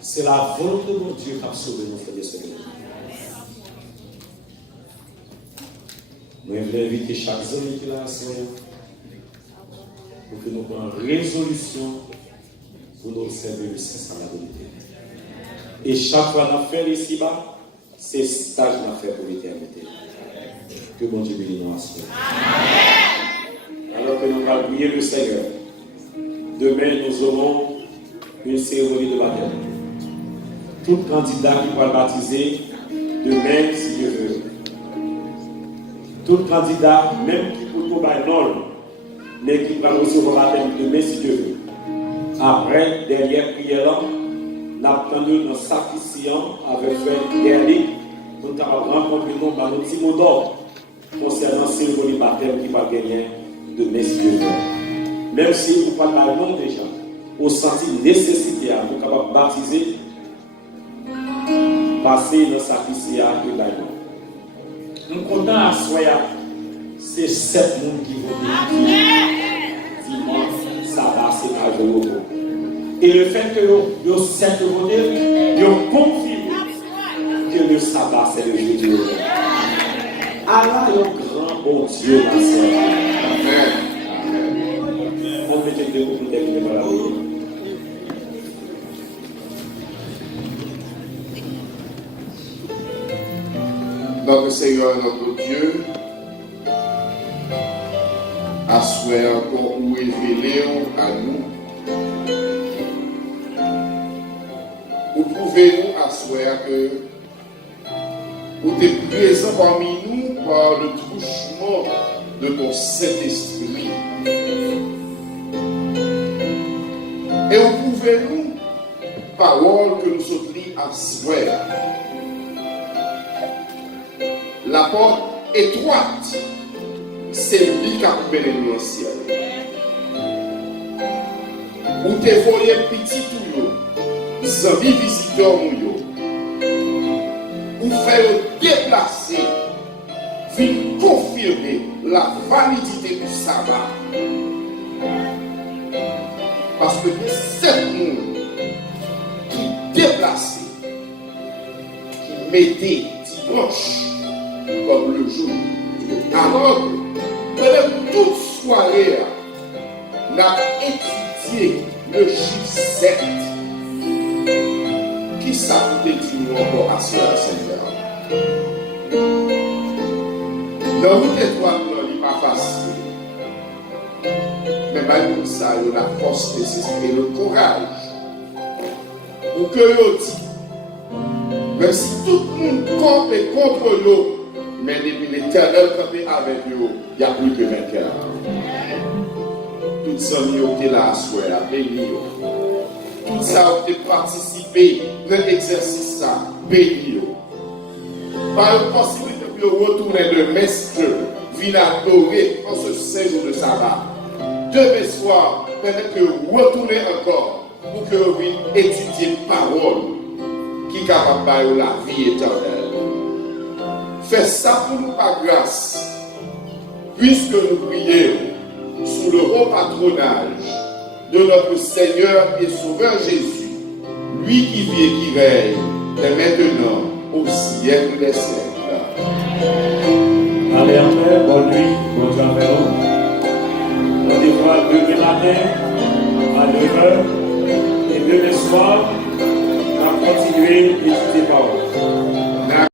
C'est la volonté de mon Dieu qui a sauvé nos frères et sœurs. Nous voulons inviter chaque ami qui est là, Seigneur, pour que nous prenions résolution pour nous observer le sens à la vérité. Et chaque fois qu'on fait ici-bas, c'est stage qu'on fait pour l'éternité. Que bon Dieu bénisse nous à ce moment. Alors que nous allons prier le Seigneur, demain nous aurons une cérémonie de baptême. Tout candidat qui va baptiser, demain, si Dieu veut. Tout candidat, même qui peut tout non, mais qui va recevoir la baptême demain, si Dieu veut. Après, derrière prière, nous avons dans sacrifiant avec frère Gerli pour nous rencontrer nos petits mots d'ordre concernant la cérémonie de baptême qui va gagner demain, si Dieu veut. Même si vous ne parlez pas non déjà, vous sentez nécessité à vous capable de baptiser, passer dans sa piscine et d'ailleurs. Nous comptons à soi, c'est 7 personnes qui vont venir dimanche, sabbat, c'est pas le repos. Et le fait que nous 7 votés, nous confirmons que le sabbat, c'est le jour du repos. Allah est un grand bon Dieu dans ce Amen. On peut te dire pour terminer par la vie. Notre Seigneur, notre Dieu, à souhait encore nous révéler à nous. Vous pouvez-nous à souhait que vous êtes présent parmi nous par le touchement de ton Saint-Esprit. Et vous pouvez-nous, parole que nous sommes à souhait, la porte étroite, c'est lui qui a coupé dans le ciel. Ou t'es volé petit tout yo, zami visiteur mou ou faire déplacer, vient confirmer la validité du sabbat. Parce que c'est monde qui déplaçait, qui mettait dimanche comme le jour. Alors que pendant toute soirée, on a étudié le chiffre 7. Qui ça vous dit nous encore à ce Seigneur? Dans votre étoile, il n'est pas facile. Mais malgré ça, il y a la force nécessaire et le courage. Pour que l'on dit, même si tout le monde campe contre l'eau, mais depuis l'Éternel campé avec nous, il n'y a plus que vainqueur. Toutes ces amis ont été là à souhait, à bénir. Tout ça ont été participé dans l'exercice, bénir. Par une possibilité de retourner de mestre, venir adorer en ce 16 jours de sabbat. Demain soir, peut-être que retourner encore pour que vous étudiez parole qui est capable de la vie éternelle. Fais ça pour nous par grâce, puisque nous prions sous le haut patronage de notre Seigneur et Sauveur Jésus, lui qui vit et qui règne, dès maintenant au siècle des siècles. Allez en paix, bonne nuit, bon Dieu en paix. Rendez-vous demain matin à 9h et demain soir, on va continuer d'étudier par vous.